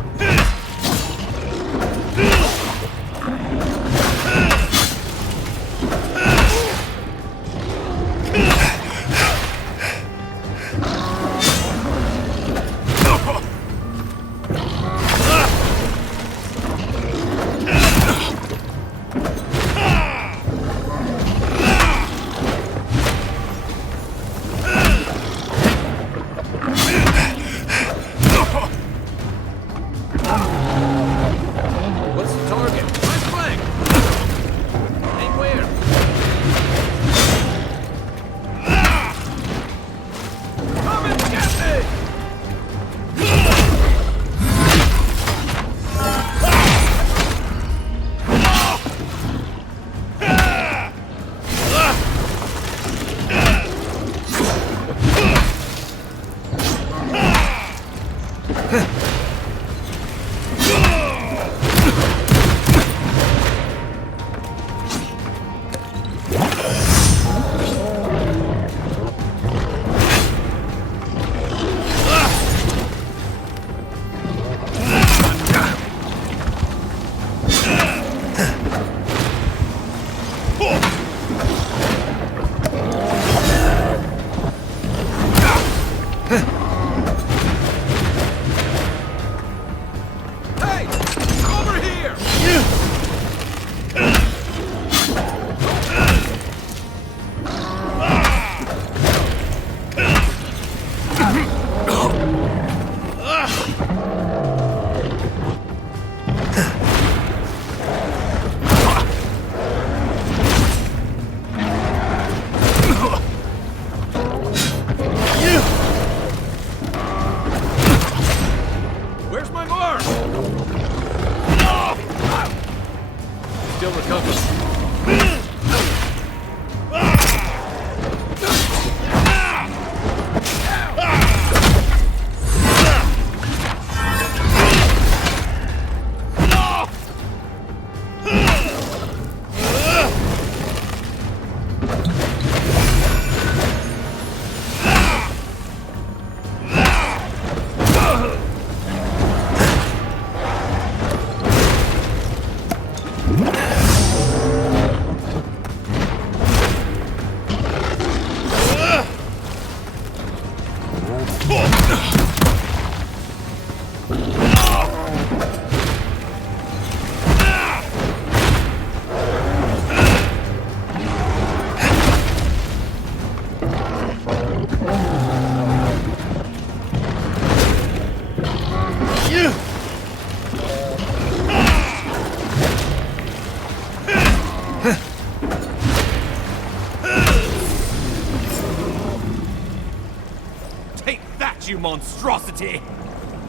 that, you monstrosity!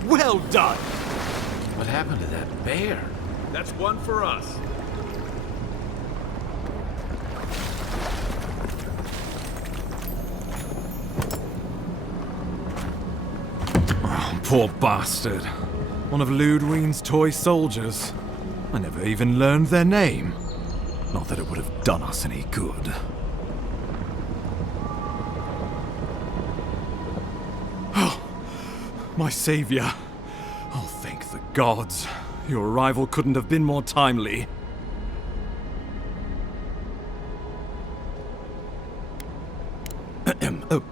Well done! What happened to that bear? That's one for us. Oh, poor bastard. One of Ludwine's toy soldiers. I never even learned their name. Not that it would have done us any good. Oh, my savior. Oh, thank the gods. Your arrival couldn't have been more timely.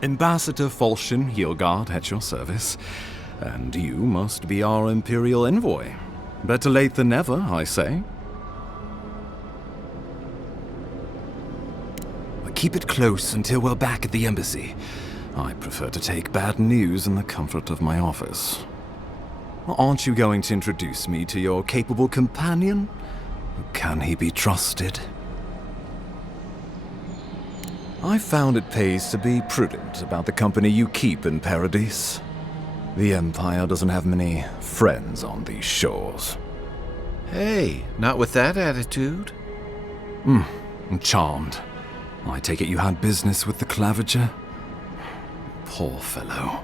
Ambassador Falchion Hildgard at your service. And you must be our Imperial envoy. Better late than never, I say. Keep it close until we're back at the embassy. I prefer to take bad news in the comfort of my office. Aren't you going to introduce me to your capable companion? Can he be trusted? I found it pays to be prudent about the company you keep in Paradise. The Empire doesn't have many friends on these shores. Hey, not with that attitude. I'm charmed. I take it you had business with the Claviger? Poor fellow.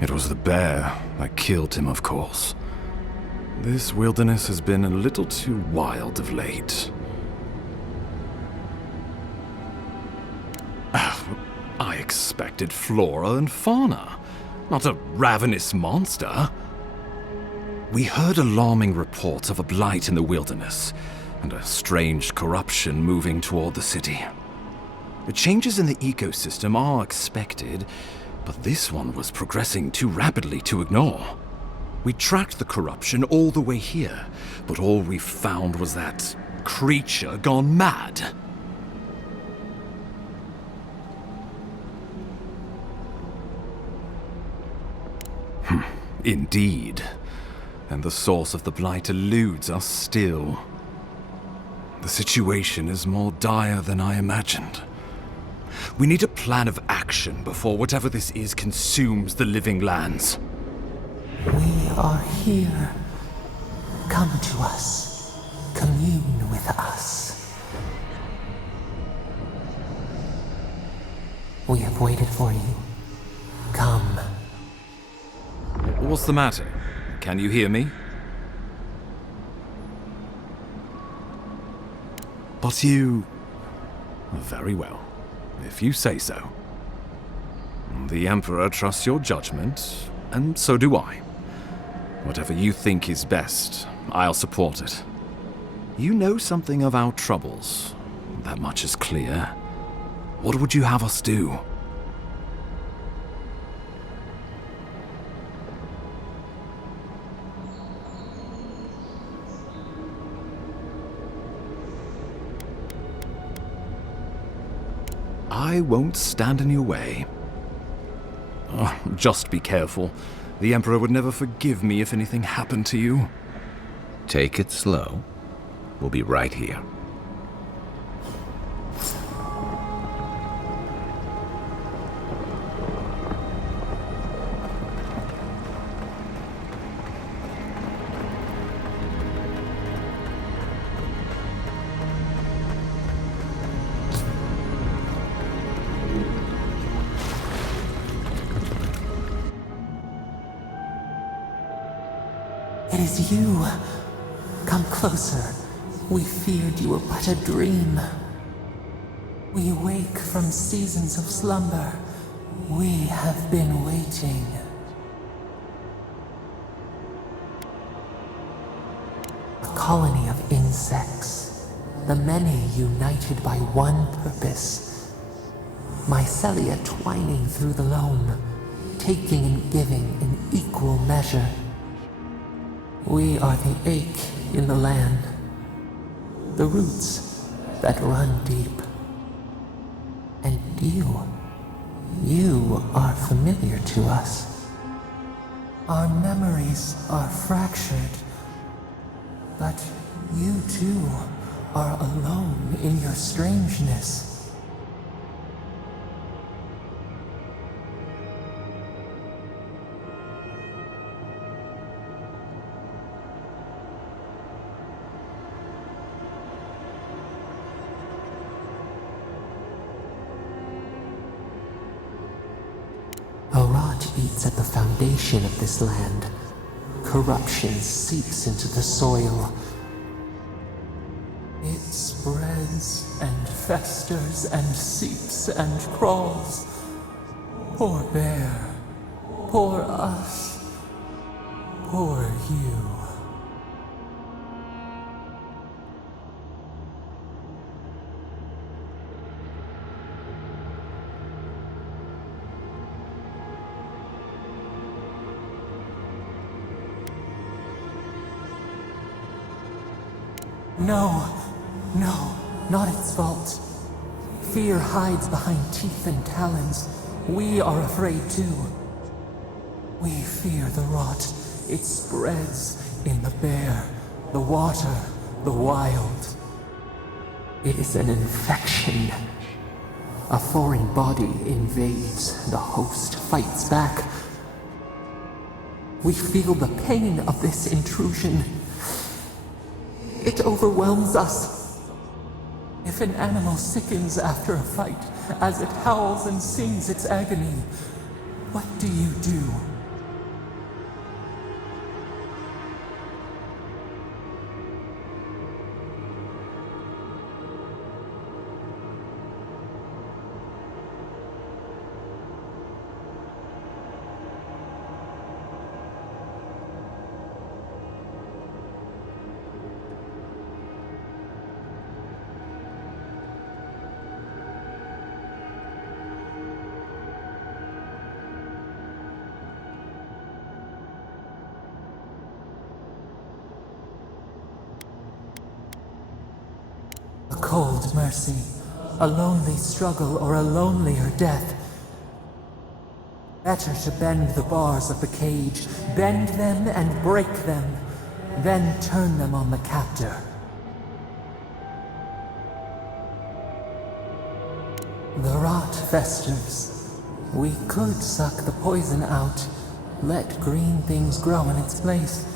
It was the bear that killed him, of course. This wilderness has been a little too wild of late. I expected flora and fauna, not a ravenous monster. We heard alarming reports of a blight in the wilderness, and a strange corruption moving toward the city. The changes in the ecosystem are expected, but this one was progressing too rapidly to ignore. We tracked the corruption all the way here, but all we found was that creature gone mad. Indeed. And the source of the blight eludes us still. The situation is more dire than I imagined. We need a plan of action before whatever this is consumes the living lands. We are here. Come to us. Commune with us. We have waited for you. Come. What's the matter? Can you hear me? But you... Very well, if you say so. The Emperor trusts your judgment, and so do I. Whatever you think is best, I'll support it. You know something of our troubles. That much is clear. What would you have us do? I won't stand in your way. Oh, just be careful. The Emperor would never forgive me if anything happened to you. Take it slow. We'll be right here. It is you. Come closer. We feared you were but a dream. We wake from seasons of slumber. We have been waiting. A colony of insects. The many united by one purpose. Mycelia twining through the loam, taking and giving in equal measure. We are the ache in the land, the roots that run deep. And you are familiar to us. Our memories are fractured, but you too are alone in your strangeness. Rot eats at the foundation of this land. Corruption seeps into the soil. It spreads and festers and seeps and crawls. Poor bear. Poor us. Poor you. No, not its fault. Fear hides behind teeth and talons. We are afraid too. We fear the rot. It spreads in the bear, the water, the wild. It is an infection. A foreign body invades, the host fights back. We feel the pain of this intrusion. It overwhelms us. If an animal sickens after a fight, as it howls and sings its agony, what do you do? A cold mercy, a lonely struggle, or a lonelier death. Better to bend the bars of the cage, bend them and break them, then turn them on the captor. The rot festers. We could suck the poison out, let green things grow in its place,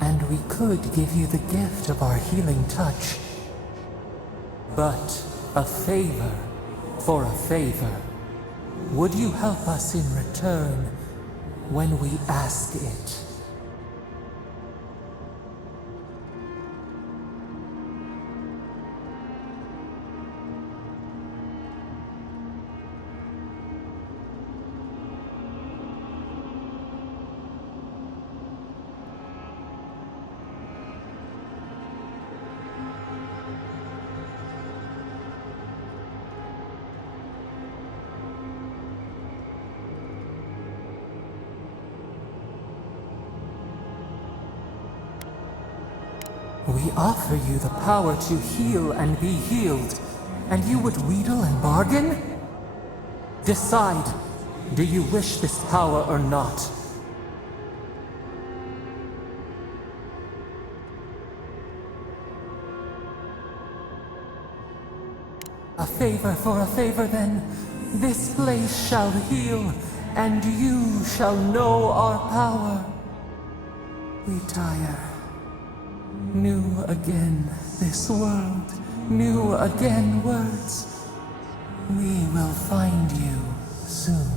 and we could give you the gift of our healing touch. But a favor for a favor. Would you help us in return when we ask it? We offer you the power to heal and be healed, and you would wheedle and bargain? Decide, do you wish this power or not? A favor for a favor then. This place shall heal, and you shall know our power. We tire. New again this world, new again words. We will find you soon.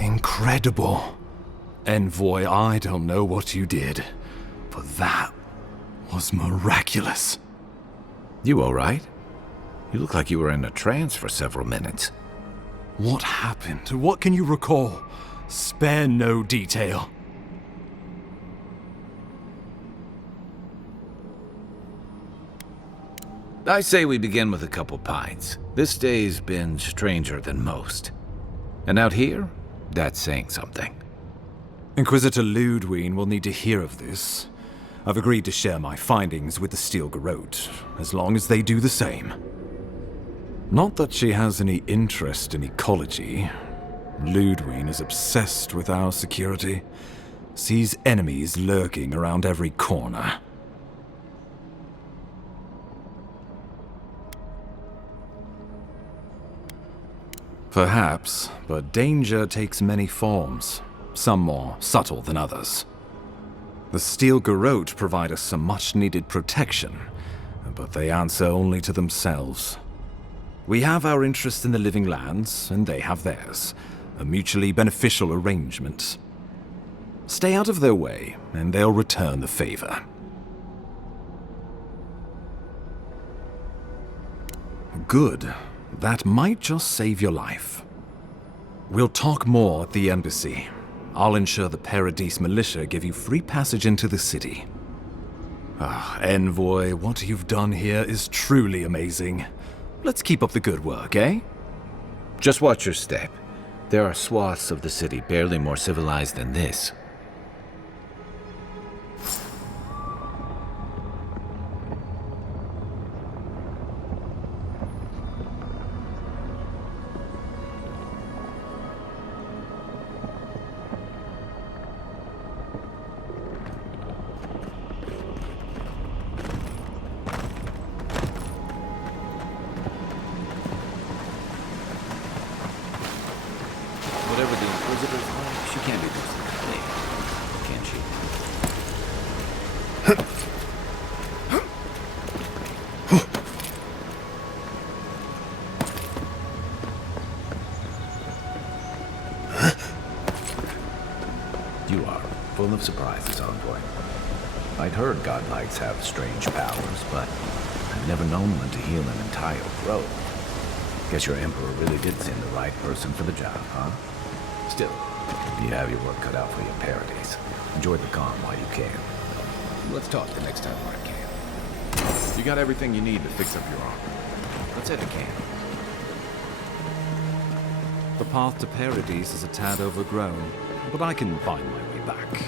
Incredible. Envoy, I don't know what you did, but that was miraculous. You all right? You look like you were in a trance for several minutes. What happened? What can you recall? Spare no detail. I say we begin with a couple pints. This day's been stranger than most. And out here, that's saying something. Inquisitor Ludwig will need to hear of this. I've agreed to share my findings with the Steel Garrote, as long as they do the same. Not that she has any interest in ecology. Ludwig is obsessed with our security. Sees enemies lurking around every corner. Perhaps, but danger takes many forms, some more subtle than others. The Steel Garrote provide us some much-needed protection, but they answer only to themselves. We have our interest in the living lands, and they have theirs, a mutually beneficial arrangement. Stay out of their way, and they'll return the favor. Good. That might just save your life. We'll talk more at the embassy. I'll ensure the Paradise militia give you free passage into the city. Envoy, what you've done here is truly amazing. Let's keep up the good work, eh? Just watch your step. There are swaths of the city barely more civilized than this. Whatever the Inquisitor's like, she can't be worse than me, can she? You are full of surprises, Envoy. I'd heard godlights have strange powers, but I've never known one to heal an entire grove. Guess your Emperor really did send the right person for the job, huh? Still, you have your work cut out for your Paradise. Enjoy the calm while you can. Let's talk the next time we're at camp. You got everything you need to fix up your armor. Let's head to camp. The path to Paradise is a tad overgrown, but I can find my way back.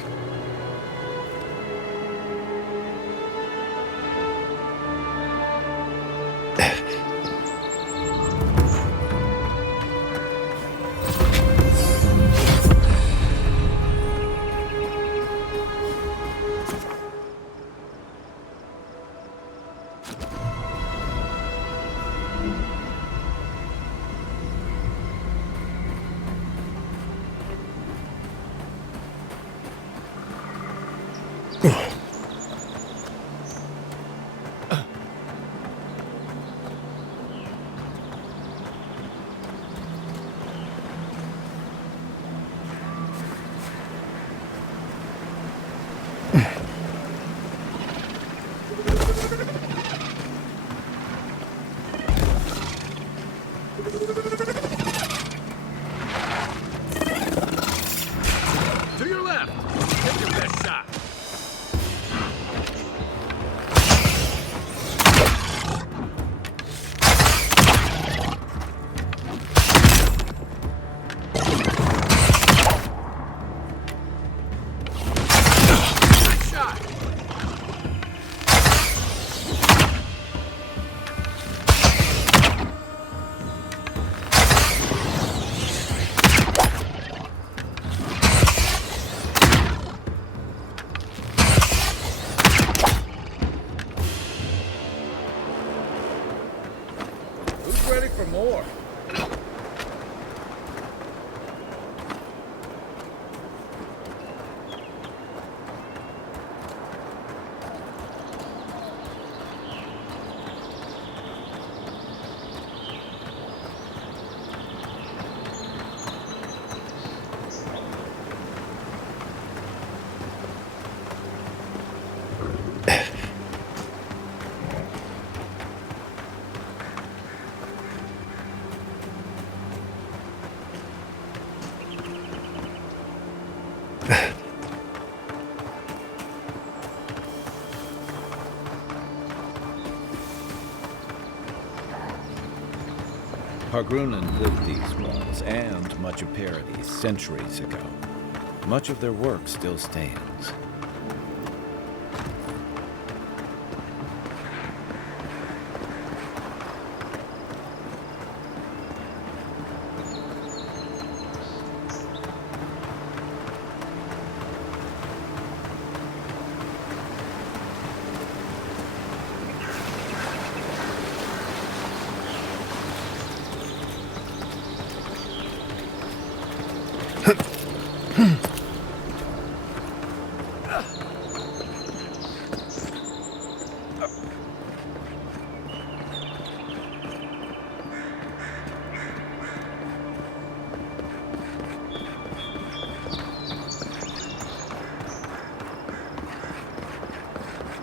To your left! Take your best shot! Nice shot! Who's ready for more? Hargrunnen built these walls and much of Paradis centuries ago. Much of their work still stands.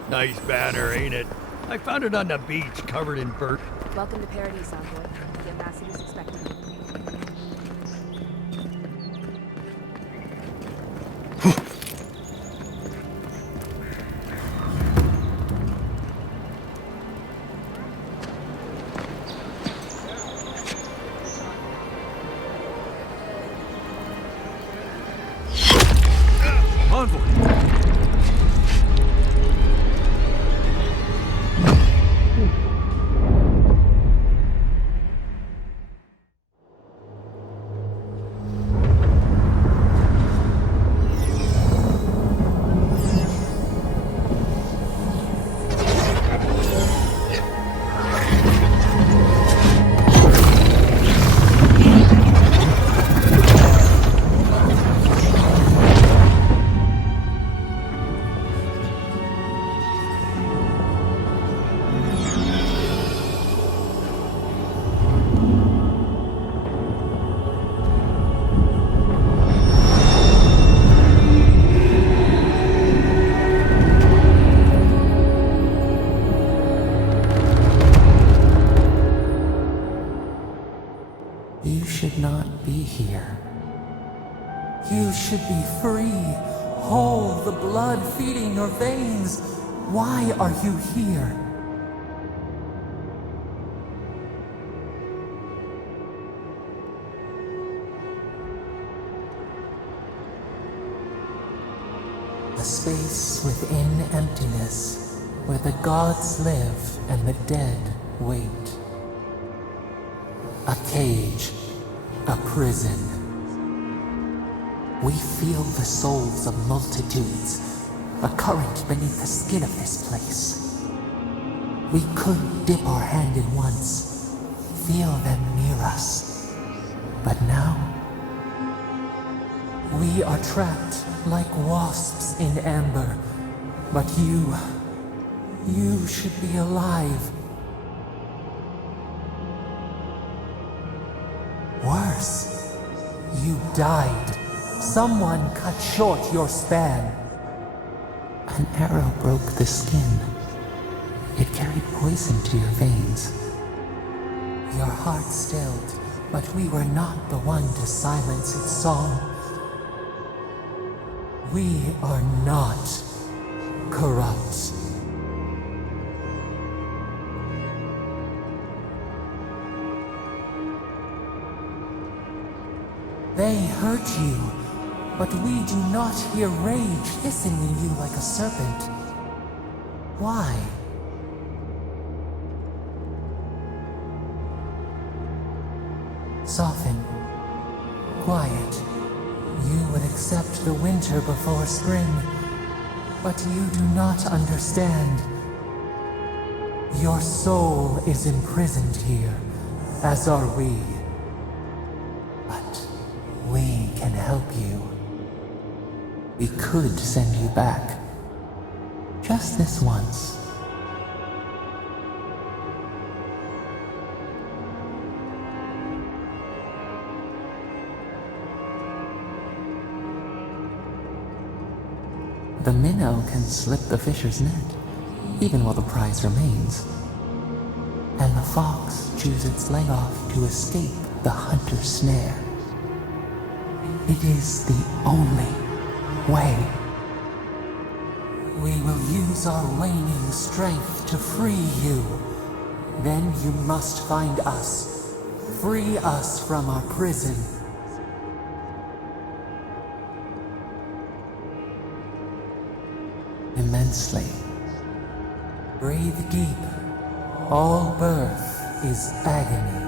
Nice banner, ain't it? I found it on the beach, covered in bird. Welcome to Paradis, Envoy. The ambassador's expecting you. You should not be here. You should be free, whole, the blood feeding your veins. Why are you here? A space within emptiness, where the gods live and the dead wait. A cage, a prison. We feel the souls of multitudes, a current beneath the skin of this place. We could dip our hand in once, feel them near us. But now, we are trapped like wasps in amber. But you should be alive. Worse, you died. Someone cut short your span. An arrow broke the skin. It carried poison to your veins. Your heart stilled, but we were not the one to silence its song. We are not corrupt. They hurt you, but we do not hear rage hissing in you like a serpent. Why? Soften. Quiet. You would accept the winter before spring, but you do not understand. Your soul is imprisoned here, as are we. But we can help you. We could send you back. Just this once. The minnow can slip the fisher's net, even while the prize remains. And the fox chews its leg off to escape the hunter's snare. It is the only way. We will use our waning strength to free you. Then you must find us, Free us from our prison. Immensely. Breathe deep. All birth is agony.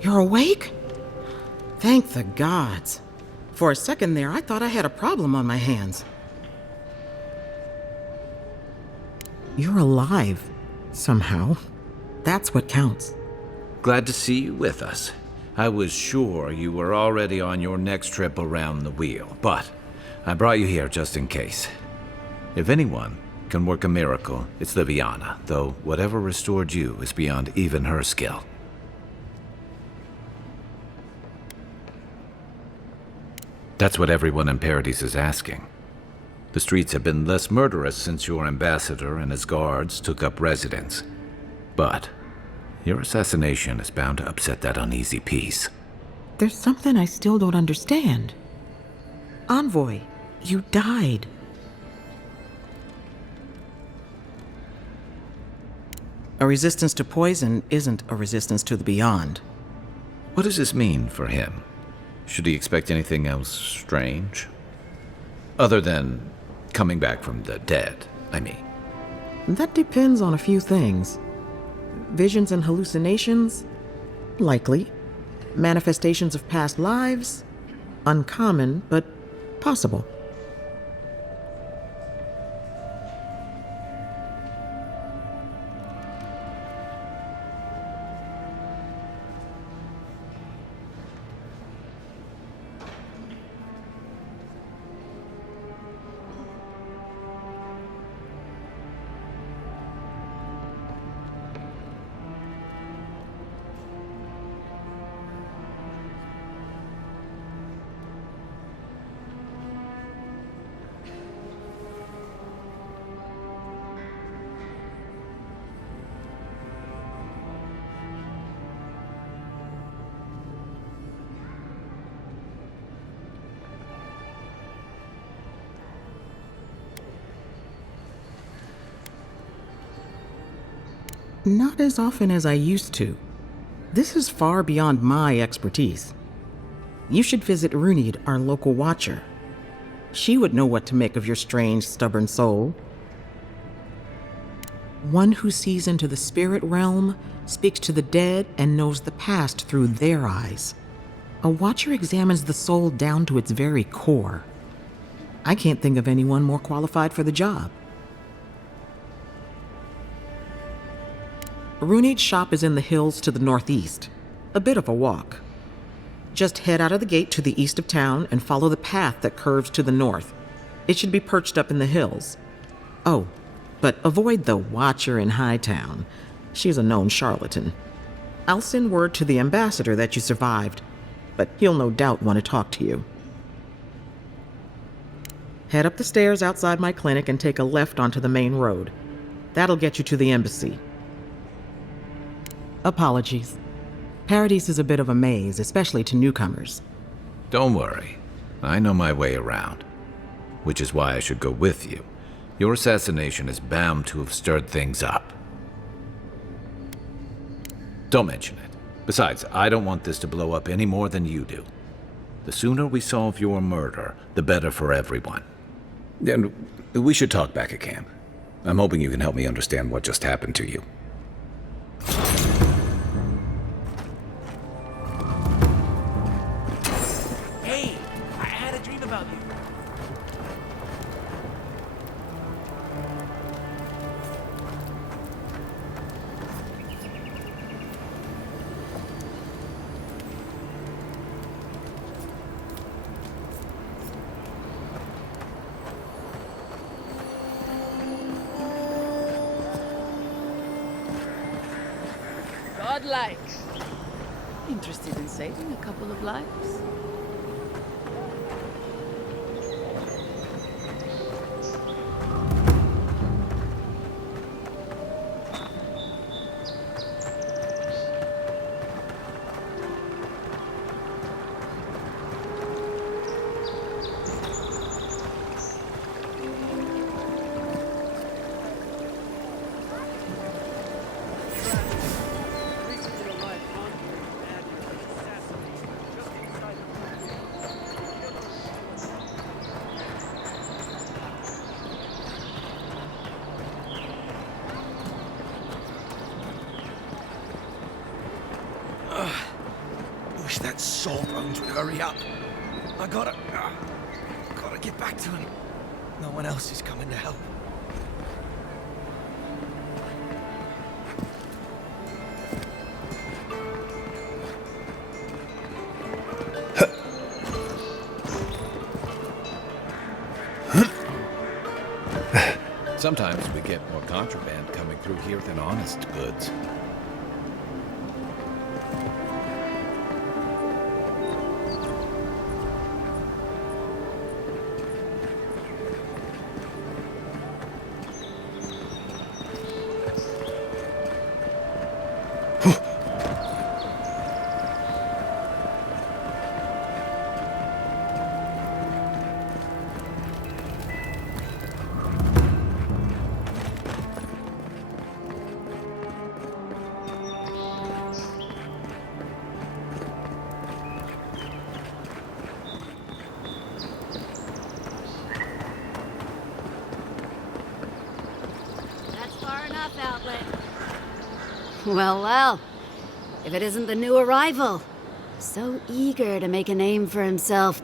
You're awake? Thank the gods. For a second there, I thought I had a problem on my hands. You're alive, somehow. That's what counts. Glad to see you with us. I was sure you were already on your next trip around the wheel, but I brought you here just in case. If anyone can work a miracle, it's Liviana, though whatever restored you is beyond even her skill. That's what everyone in Paradise is asking. The streets have been less murderous since your ambassador and his guards took up residence. But your assassination is bound to upset that uneasy peace. There's something I still don't understand. Envoy, you died. A resistance to poison isn't a resistance to the beyond. What does this mean for him? Should he expect anything else strange? Other than coming back from the dead, I mean. That depends on a few things. Visions and hallucinations? Likely. Manifestations of past lives? Uncommon, but possible. Not as often as I used to. This is far beyond my expertise. You should visit Runid, our local watcher. She would know what to make of your strange, stubborn soul. One who sees into the spirit realm, speaks to the dead, and knows the past through their eyes. A watcher examines the soul down to its very core. I can't think of anyone more qualified for the job. Runid's shop is in the hills to the northeast. A bit of a walk. Just head out of the gate to the east of town and follow the path that curves to the north. It should be perched up in the hills. Oh, but avoid the Watcher in Hightown. She's a known charlatan. I'll send word to the ambassador that you survived, but he'll no doubt want to talk to you. Head up the stairs outside my clinic and take a left onto the main road. That'll get you to the embassy. Apologies. Paradise is a bit of a maze, especially to newcomers. Don't worry. I know my way around. Which is why I should go with you. Your assassination is bound to have stirred things up. Don't mention it. Besides, I don't want this to blow up any more than you do. The sooner we solve your murder, the better for everyone. And we should talk back at camp. I'm hoping you can help me understand what just happened to you. Hey, I had a dream about you. godlike. Interested in saving a couple of lives? Wish that sawbones would hurry up. I gotta get back to him. No one else is coming to help. Sometimes we get more contraband coming through here than honest goods. Well, well. If it isn't the new arrival. So eager to make a name for himself.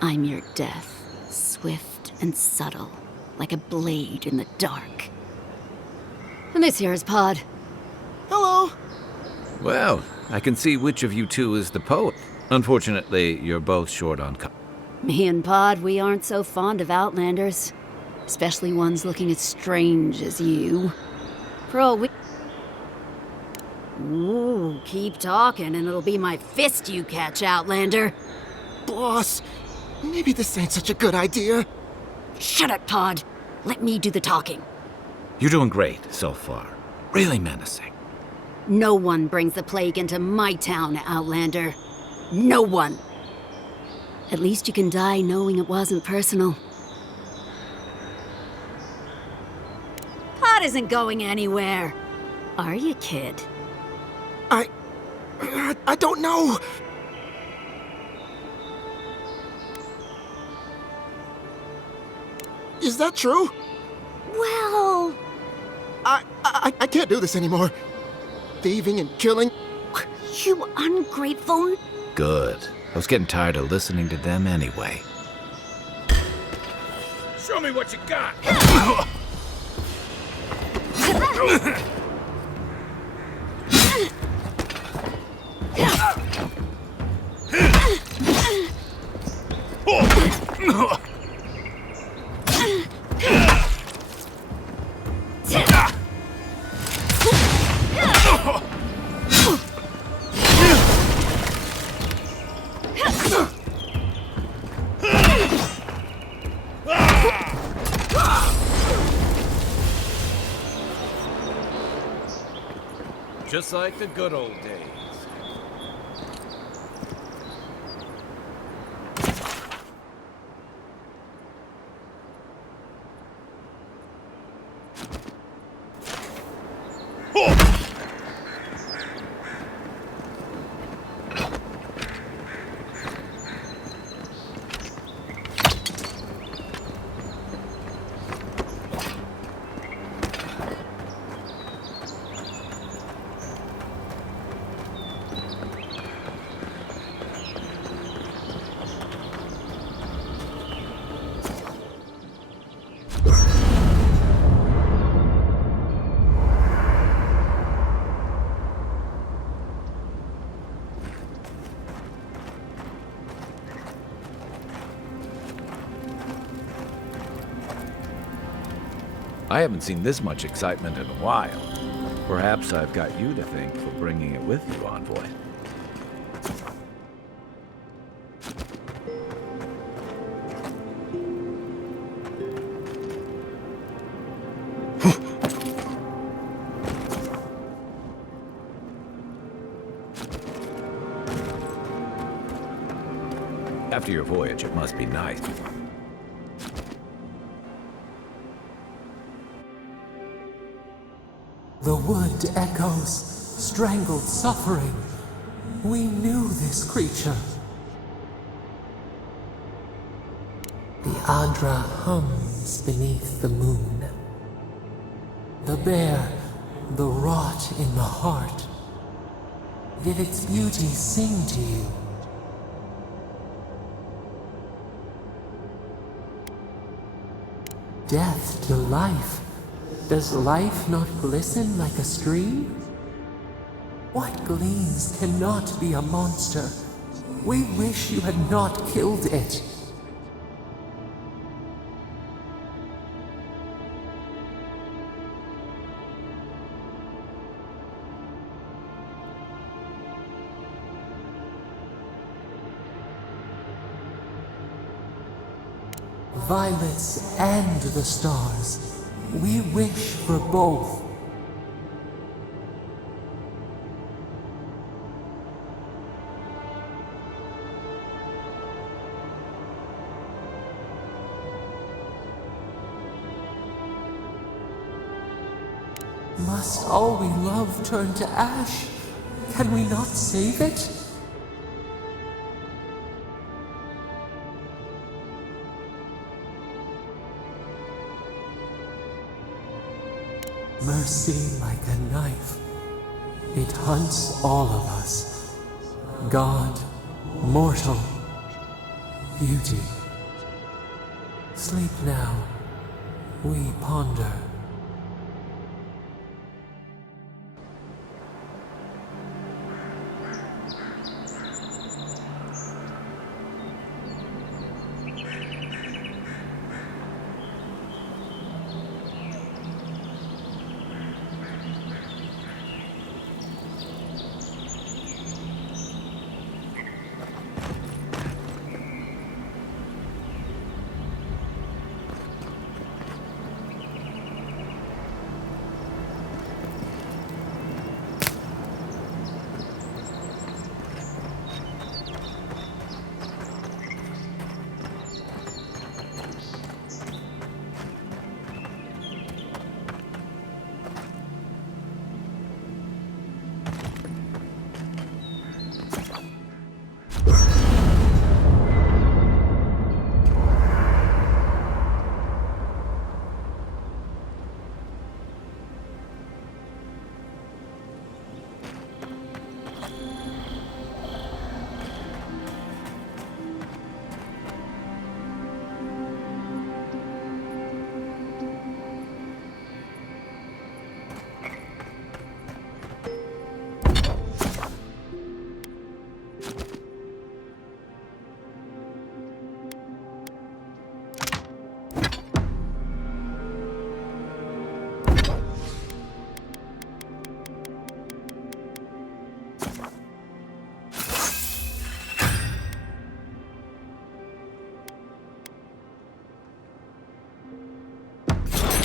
I'm your death. Swift and subtle. Like a blade in the dark. And this here is Pod. Hello. Well, I can see which of you two is the poet. Unfortunately, you're both short on Me and Pod, we aren't so fond of Outlanders. Especially ones looking as strange as you. For all we... Ooh, keep talking and it'll be my fist you catch, Outlander. Boss, maybe this ain't such a good idea. Shut up, Pod. Let me do the talking. You're doing great so far. Really menacing. No one brings the plague into my town, Outlander. No one. At least you can die knowing it wasn't personal. Pod isn't going anywhere. Are you, kid? I don't know. Is that true? Well... I can't do this anymore. Thieving and killing. You ungrateful... Good. I was getting tired of listening to them anyway. Show me what you got! Just like the good old days. I haven't seen this much excitement in a while. Perhaps I've got you to thank for bringing it with you, Envoy. After your voyage, it must be nice. The wood echoes, strangled suffering. We knew this creature. The Adra hums beneath the moon. The bear, the rot in the heart. Did its beauty sing to you? Death to life. Does life not glisten like a stream? What gleams cannot be a monster? We wish you had not killed it. Violets and the stars. We wish for both. Must all we love turn to ash? Can we not save it? Mercy like a knife. It hunts all of us. God, mortal, beauty. Sleep now. We ponder.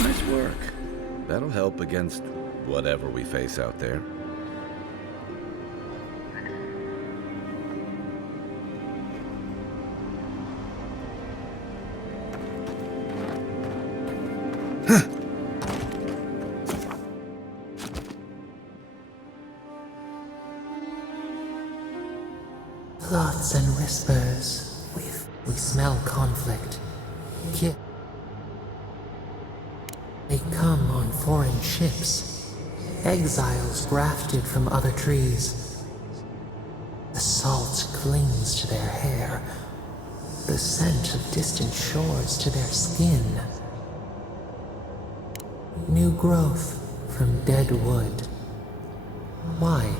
Nice work. That'll help against whatever we face out there. Plots and whispers. We smell conflict. They come on foreign ships. Exiles grafted from other trees. The salt clings to their hair. The scent of distant shores to their skin. New growth from dead wood. Why?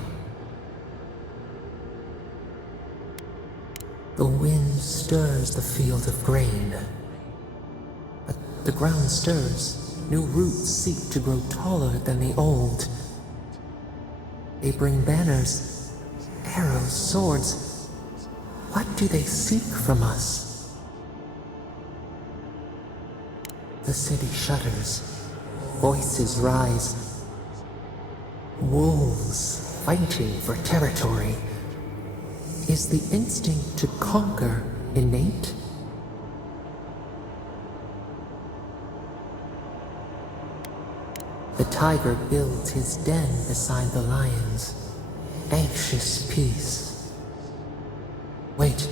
The wind stirs the field of grain. The ground stirs. New roots seek to grow taller than the old. They bring banners, arrows, swords. What do they seek from us? The city shudders. Voices rise. Wolves fighting for territory. Is the instinct to conquer innate? The tiger builds his den beside the lions. Anxious peace. Wait.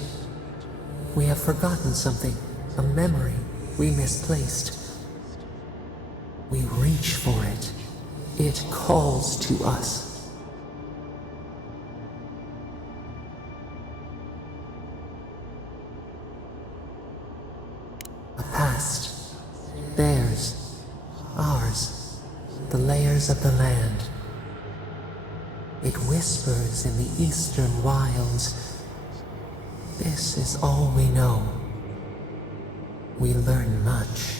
We have forgotten something. A memory we misplaced. We reach for it. It calls to us. A past. Theirs. Ours. The layers of the land. It whispers in the eastern wilds. This is all we know. We learn much.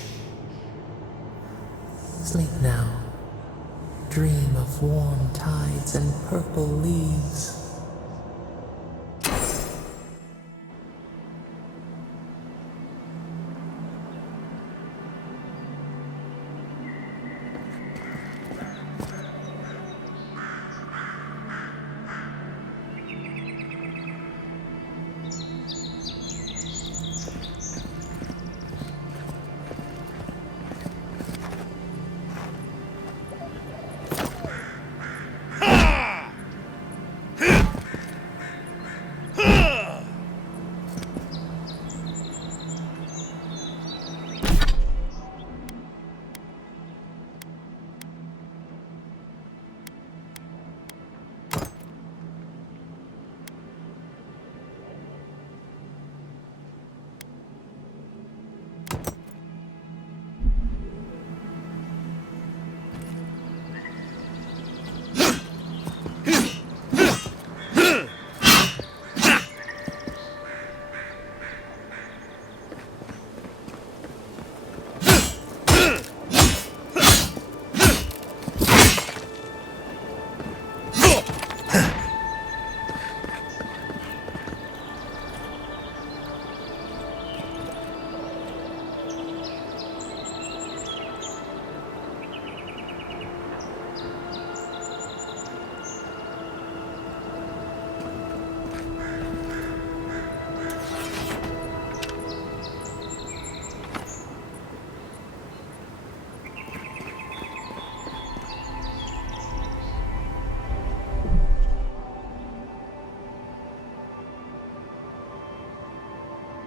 Sleep now. Dream of warm tides and purple leaves.